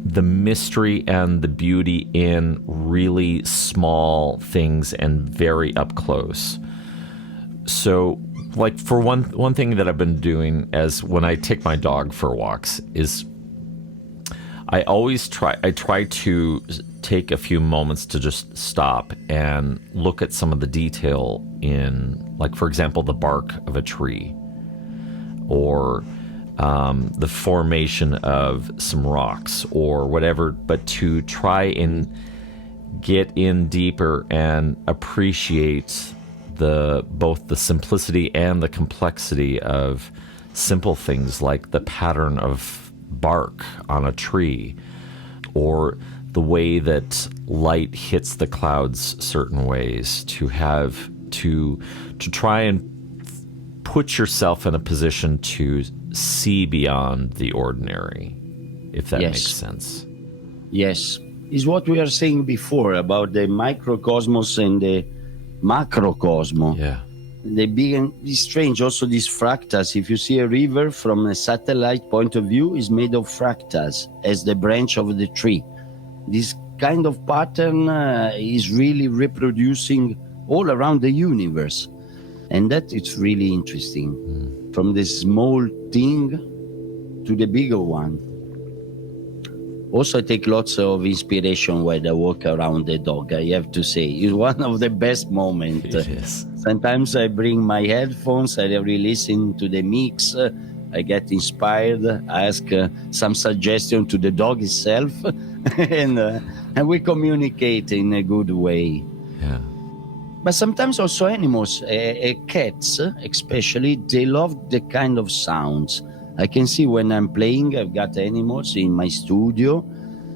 the mystery and the beauty in really small things and very up close. So, like, for one thing that I've been doing as when I take my dog for walks is I try to take a few moments to just stop and look at some of the detail in, like, for example, the bark of a tree. or the formation of some rocks or whatever, but to try and get in deeper and appreciate both the simplicity and the complexity of simple things like the pattern of bark on a tree, or the way that light hits the clouds certain ways, to try and put yourself in a position to see beyond the ordinary, if that makes sense. Yes. Is what we were saying before about the microcosmos and the macrocosmos. Yeah. It's strange also, these fractals. If you see a river from a satellite point of view, is made of fractals as the branch of the tree. This kind of pattern is really reproducing all around the universe. And that is really interesting. From the small thing to the bigger one. Also, I take lots of inspiration when I walk around the dog, I have to say. It's one of the best moments. It is. Sometimes I bring my headphones, I re-listen to the mix, I get inspired, I ask some suggestion to the dog itself, and we communicate in a good way. Yeah. But sometimes also animals, cats especially, they love the kind of sounds. I can see when I'm playing, I've got animals in my studio,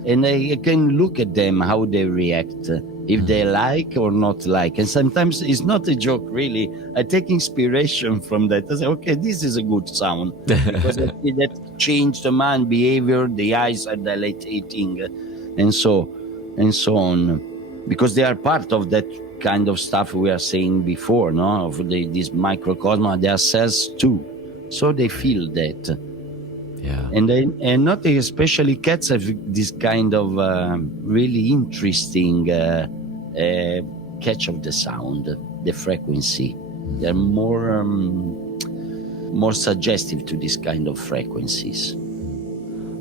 and I can look at them, how they react, if they like or not like. And sometimes it's not a joke, really. I take inspiration from that. I say, okay, this is a good sound. Because I see that change the man behavior, the eyes are dilating, and so on. Because they are part of that kind of stuff we are saying before, no? Of this microcosm, they are cells too. So they feel that. Yeah. And not especially cats have this kind of really interesting catch of the sound, the frequency. They're more suggestive to this kind of frequencies.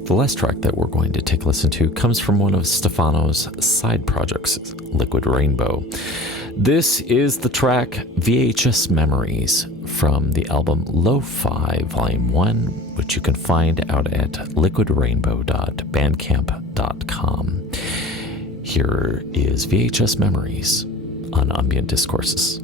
The last track that we're going to take a listen to comes from one of Stefano's side projects, Liquid Rainbow. This is the track VHS Memories from the album LOFI Volume 1, which you can find out at liquidrainbow.bandcamp.com. Here is VHS Memories on Ambient Discourses.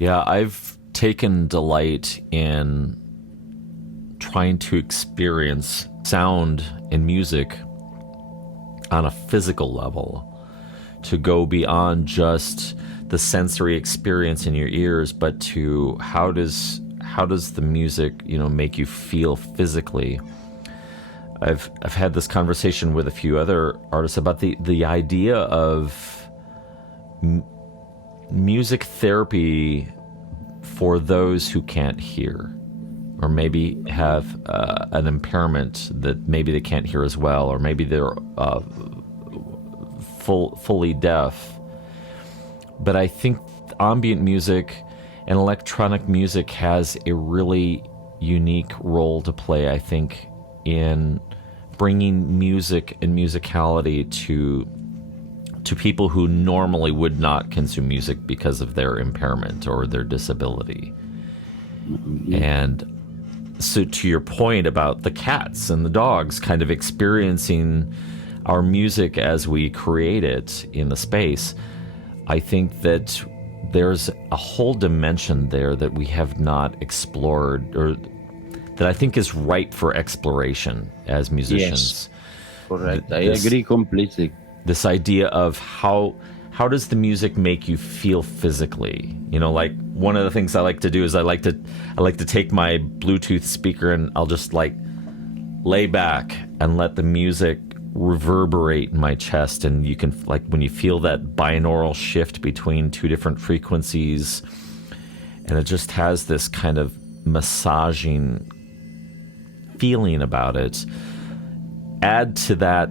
Yeah, I've taken delight in trying to experience sound and music on a physical level, to go beyond just the sensory experience in your ears, but to how does the music, make you feel physically. I've had this conversation with a few other artists about the idea of music therapy for those who can't hear, or maybe have an impairment that maybe they can't hear as well, or maybe they're fully deaf. But I think ambient music and electronic music has a really unique role to play, I think, in bringing music and musicality to people who normally would not consume music because of their impairment or their disability. Mm-hmm. And so to your point about the cats and the dogs kind of experiencing our music as we create it in the space, I think that there's a whole dimension there that we have not explored, or that I think is ripe for exploration as musicians. Yes, correct. I agree completely. This idea of how does the music make you feel physically? Like one of the things I like to do is I like to take my Bluetooth speaker and I'll just like lay back and let the music reverberate in my chest, and you can, like, when you feel that binaural shift between two different frequencies, and it just has this kind of massaging feeling about it. Add to that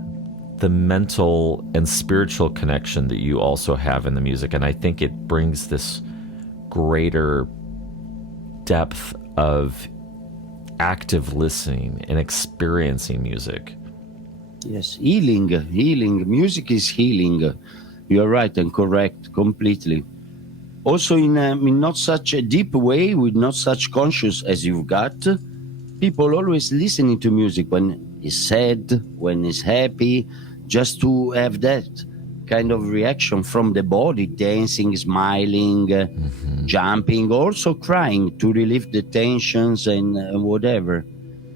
the mental and spiritual connection that you also have in the music, and I think it brings this greater depth of active listening and experiencing music. Yes, healing. Music is healing. You're right and correct, completely. Also, in not such a deep way, with not such conscious as you've got, people always listening to music when it's sad, when it's happy, just to have that kind of reaction from the body, dancing, smiling, jumping, also crying to relieve the tensions and whatever.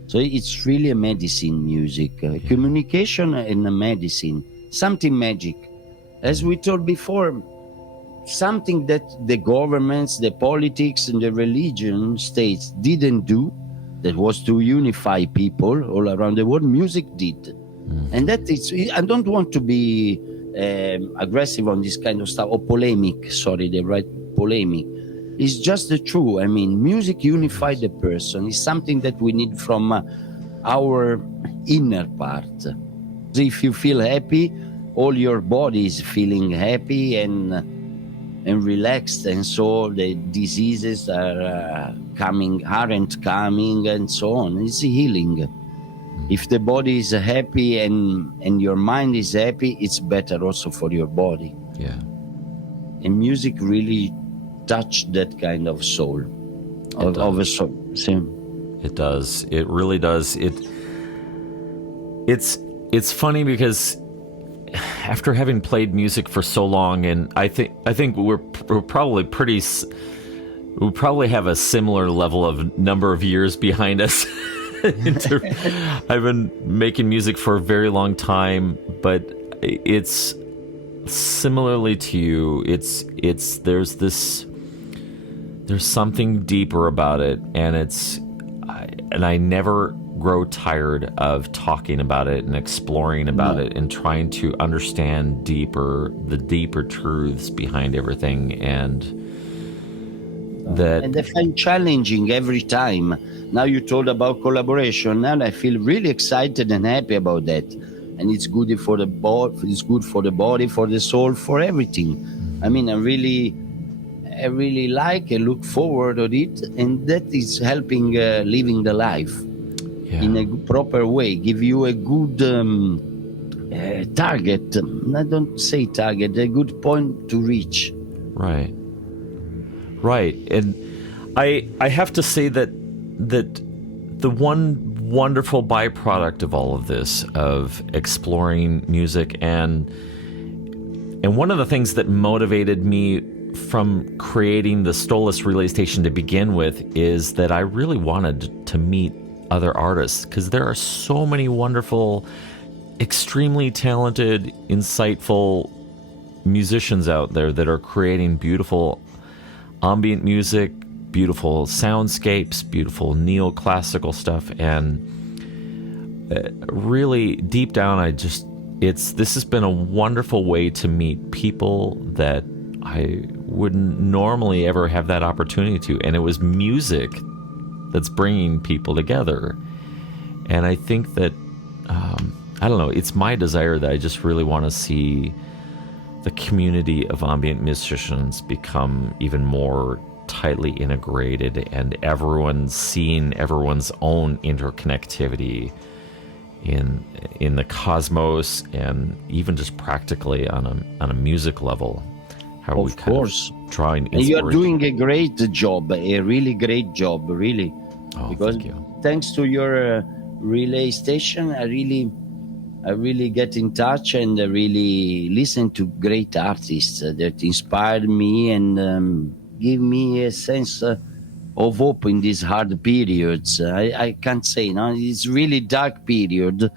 So it's really a medicine, music, communication and a medicine, something magic. As we told before, something that the governments, the politics and the religion states didn't do, that was to unify people all around the world, music did. And that is, I don't want to be aggressive on this kind of stuff, or polemic, polemic. It's just the truth. I mean, music unified the person. It's something that we need from our inner part. If you feel happy, all your body is feeling happy and relaxed, and so the diseases aren't coming, and so on. It's healing. If the body is happy and your mind is happy, it's better also for your body. Yeah. And music really touch that kind of soul, of a soul. Same. It does. It really does. It's funny because after having played music for so long, and I think we're probably we probably have a similar level of number of years behind us. I've been making music for a very long time, but it's similarly to you. There's something deeper about it, and I never grow tired of talking about it and exploring about it and trying to understand the deeper truths behind everything, and I find challenging every time. Now you told about collaboration, and I feel really excited and happy about that. And it's good for the body, for the soul, for everything. I mean, I really like and look forward to it, and that is helping living the life in a proper way, give you a good target. I don't say target, a good point to reach. Right. And I have to say that the one wonderful byproduct of all of this, of exploring music, and one of the things that motivated me from creating the Stolas Relay Station to begin with is that I really wanted to meet other artists, because there are so many wonderful, extremely talented, insightful musicians out there that are creating beautiful ambient music, beautiful soundscapes, beautiful neoclassical stuff, and really deep down, this has been a wonderful way to meet people that I wouldn't normally ever have that opportunity to, and it was music that's bringing people together. And I think that I don't know, it's my desire that I just really want to see the community of ambient musicians become even more tightly integrated, and everyone seeing everyone's own interconnectivity in the cosmos, and even just practically on a music level. How of course, drawing inspiration. You are doing a great job, a really great job, really. Oh, because thank you. Thanks to your relay station, I really get in touch and really listen to great artists that inspired me and give me a sense of hope in these hard periods. I can't say, no, it's really dark period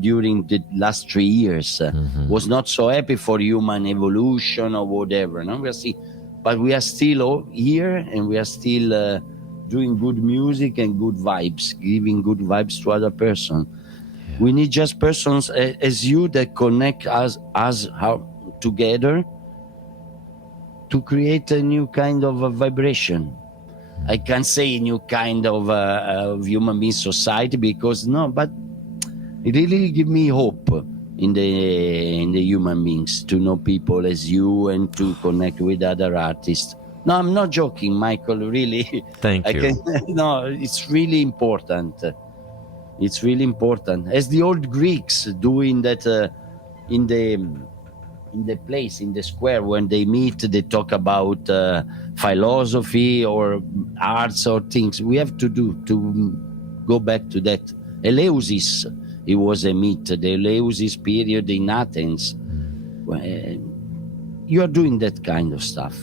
during the last 3 years. Was not so happy for human evolution or whatever. No, but we are still here, and we are still doing good music and good vibes, giving good vibes to other person. Yeah. We need just persons as you that connect us together to create a new kind of a vibration. I can't say a new kind of human being society, because but it really give me hope in the human beings to know people as you and to connect with other artists. No, I'm not joking, Michael, really. Thank you. No, it's really important. It's really important. As the old Greeks doing that in the place, in the square, when they meet, they talk about philosophy or arts or things. We have to go back to that. Eleusis, it was a meet, the Eleusis period in Athens. You are doing that kind of stuff.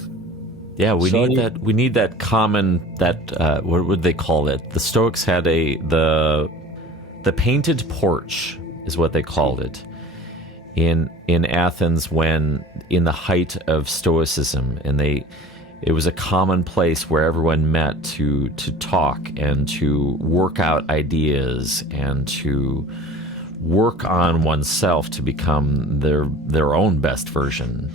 Yeah, we need that common, what would they call it? The Stoics had the painted porch is what they called it in Athens, when in the height of Stoicism, and it was a common place where everyone met to talk and to work out ideas and to work on oneself to become their own best version.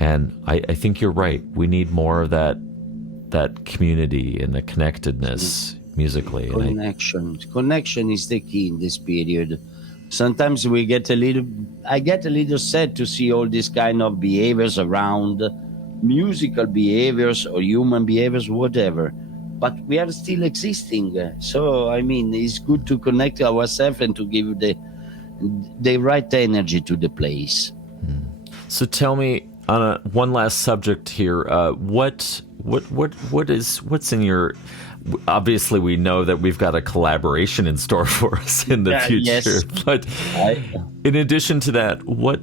And I think you're right. We need more of that community and the connectedness musically. Connection is the key in this period. Sometimes I get a little sad to see all these kind of behaviors around, musical behaviors or human behaviors, whatever. But we are still existing. So, it's good to connect ourselves and to give the right energy to the place. So tell me, on one last subject here, what's in your? Obviously, we know that we've got a collaboration in store for us in the future. Yes. But in addition to that, what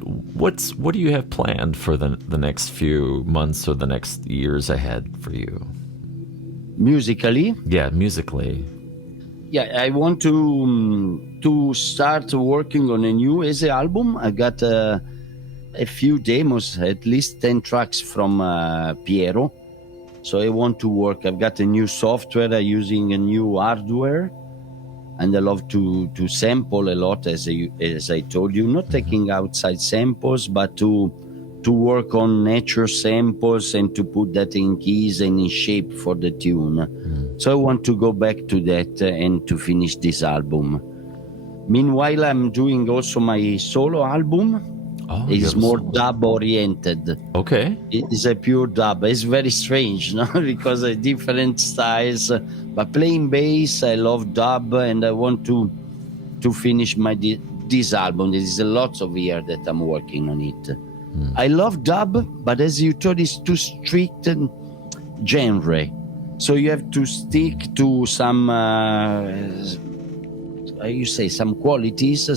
do you have planned for the next few months or the next years ahead for you? Musically? Yeah, musically. Yeah, I want to start working on a new essay album. I got a few demos, at least 10 tracks from Piero. So I want to work. I've got a new software, using a new hardware, and I love to sample a lot, as I told you, not taking outside samples, but to work on nature samples and to put that in keys and in shape for the tune. So I want to go back to that and to finish this album. Meanwhile, I'm doing also my solo album. Oh, it's more dub oriented. Okay. It's a pure dub. It's very strange, no? Because different styles. But playing bass, I love dub, and I want to finish this album. There is a lot of years that I'm working on it. I love dub, but as you told, it's too strict genre. So you have to stick to some, some qualities,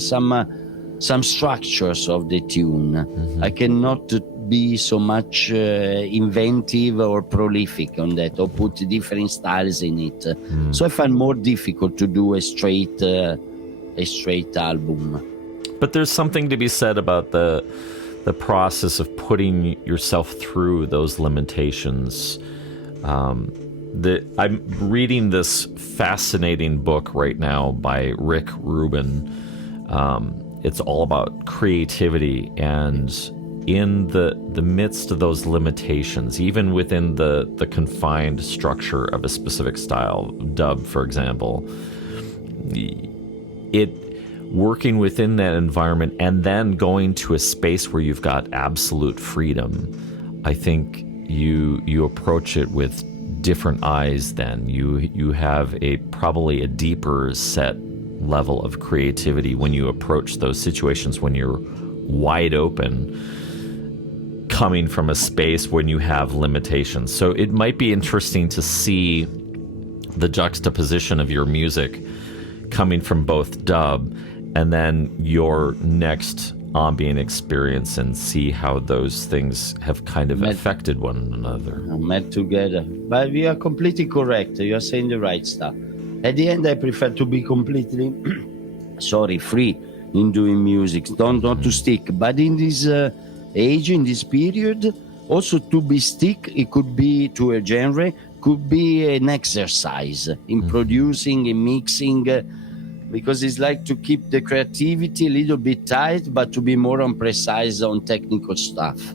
some structures of the tune. I cannot be so much inventive or prolific on that, or put different styles in it. So I find more difficult to do a straight album. But there's something to be said about the process of putting yourself through those limitations. I'm reading this fascinating book right now by Rick Rubin. It's all about creativity, and in the midst of those limitations, even within the confined structure of a specific style, dub, for example, working within that environment and then going to a space where you've got absolute freedom, I think you approach it with different eyes then. You have probably a deeper set level of creativity when you approach those situations when you're wide open, coming from a space when you have limitations. So it might be interesting to see the juxtaposition of your music coming from both dub and then your next ambient experience, and see how those things have kind of affected one another. Met together. But you are completely correct. You are saying the right stuff. At the end, I prefer to be completely, free in doing music. Don't to stick. But in this age, in this period, also to be stick, it could be to a genre, could be an exercise in producing and mixing, because it's like to keep the creativity a little bit tight, but to be more precise on technical stuff.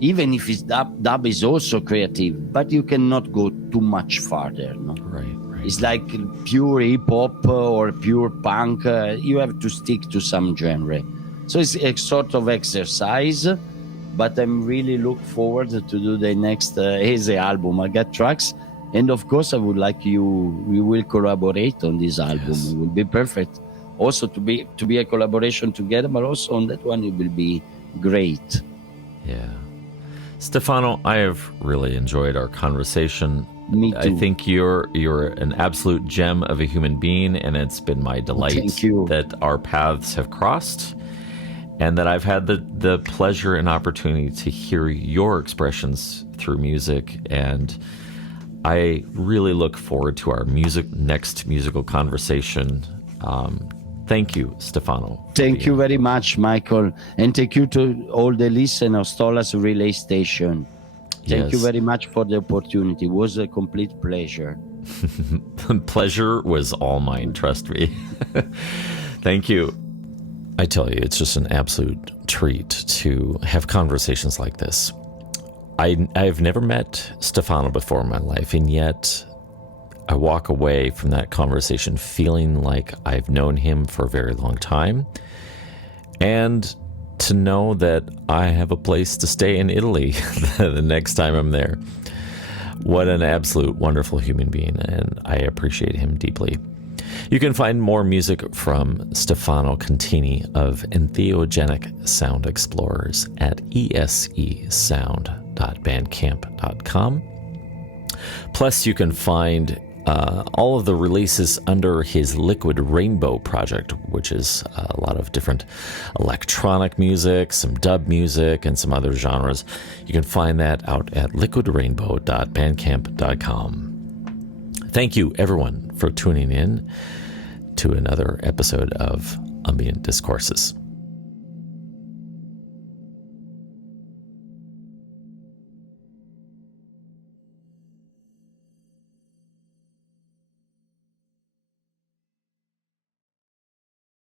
Even if it's dub is also creative, but you cannot go too much farther. No? Right. It's like pure hip hop or pure punk. You have to stick to some genre. So it's a sort of exercise, but I'm really look forward to do the next Eze album. I got tracks, and of course I would like we will collaborate on this album. Yes. It will be perfect. Also to be a collaboration together, but also on that one it will be great. Yeah. Stefano, I have really enjoyed our conversation. Me too. I think you're an absolute gem of a human being, and it's been my delight that our paths have crossed, and that I've had the pleasure and opportunity to hear your expressions through music. And I really look forward to our next musical conversation. Thank you, Stefano. Thank you very much, Michael. And thank you to all the listeners of Stola's Relay Station. Thank you very much for the opportunity. It was a complete pleasure. Pleasure was all mine, trust me. Thank you. I tell you, it's just an absolute treat to have conversations like this. I've never met Stefano before in my life, and yet I walk away from that conversation feeling like I've known him for a very long time, and to know that I have a place to stay in Italy the next time I'm there. What an absolute wonderful human being, and I appreciate him deeply. You can find more music from Stefano Contini of Entheogenic Sound Explorers at esesound.bandcamp.com. Plus, you can find all of the releases under his Liquid Rainbow project, which is a lot of different electronic music, some dub music, and some other genres. You can find that out at liquidrainbow.bandcamp.com. Thank you, everyone, for tuning in to another episode of Ambient Discourses.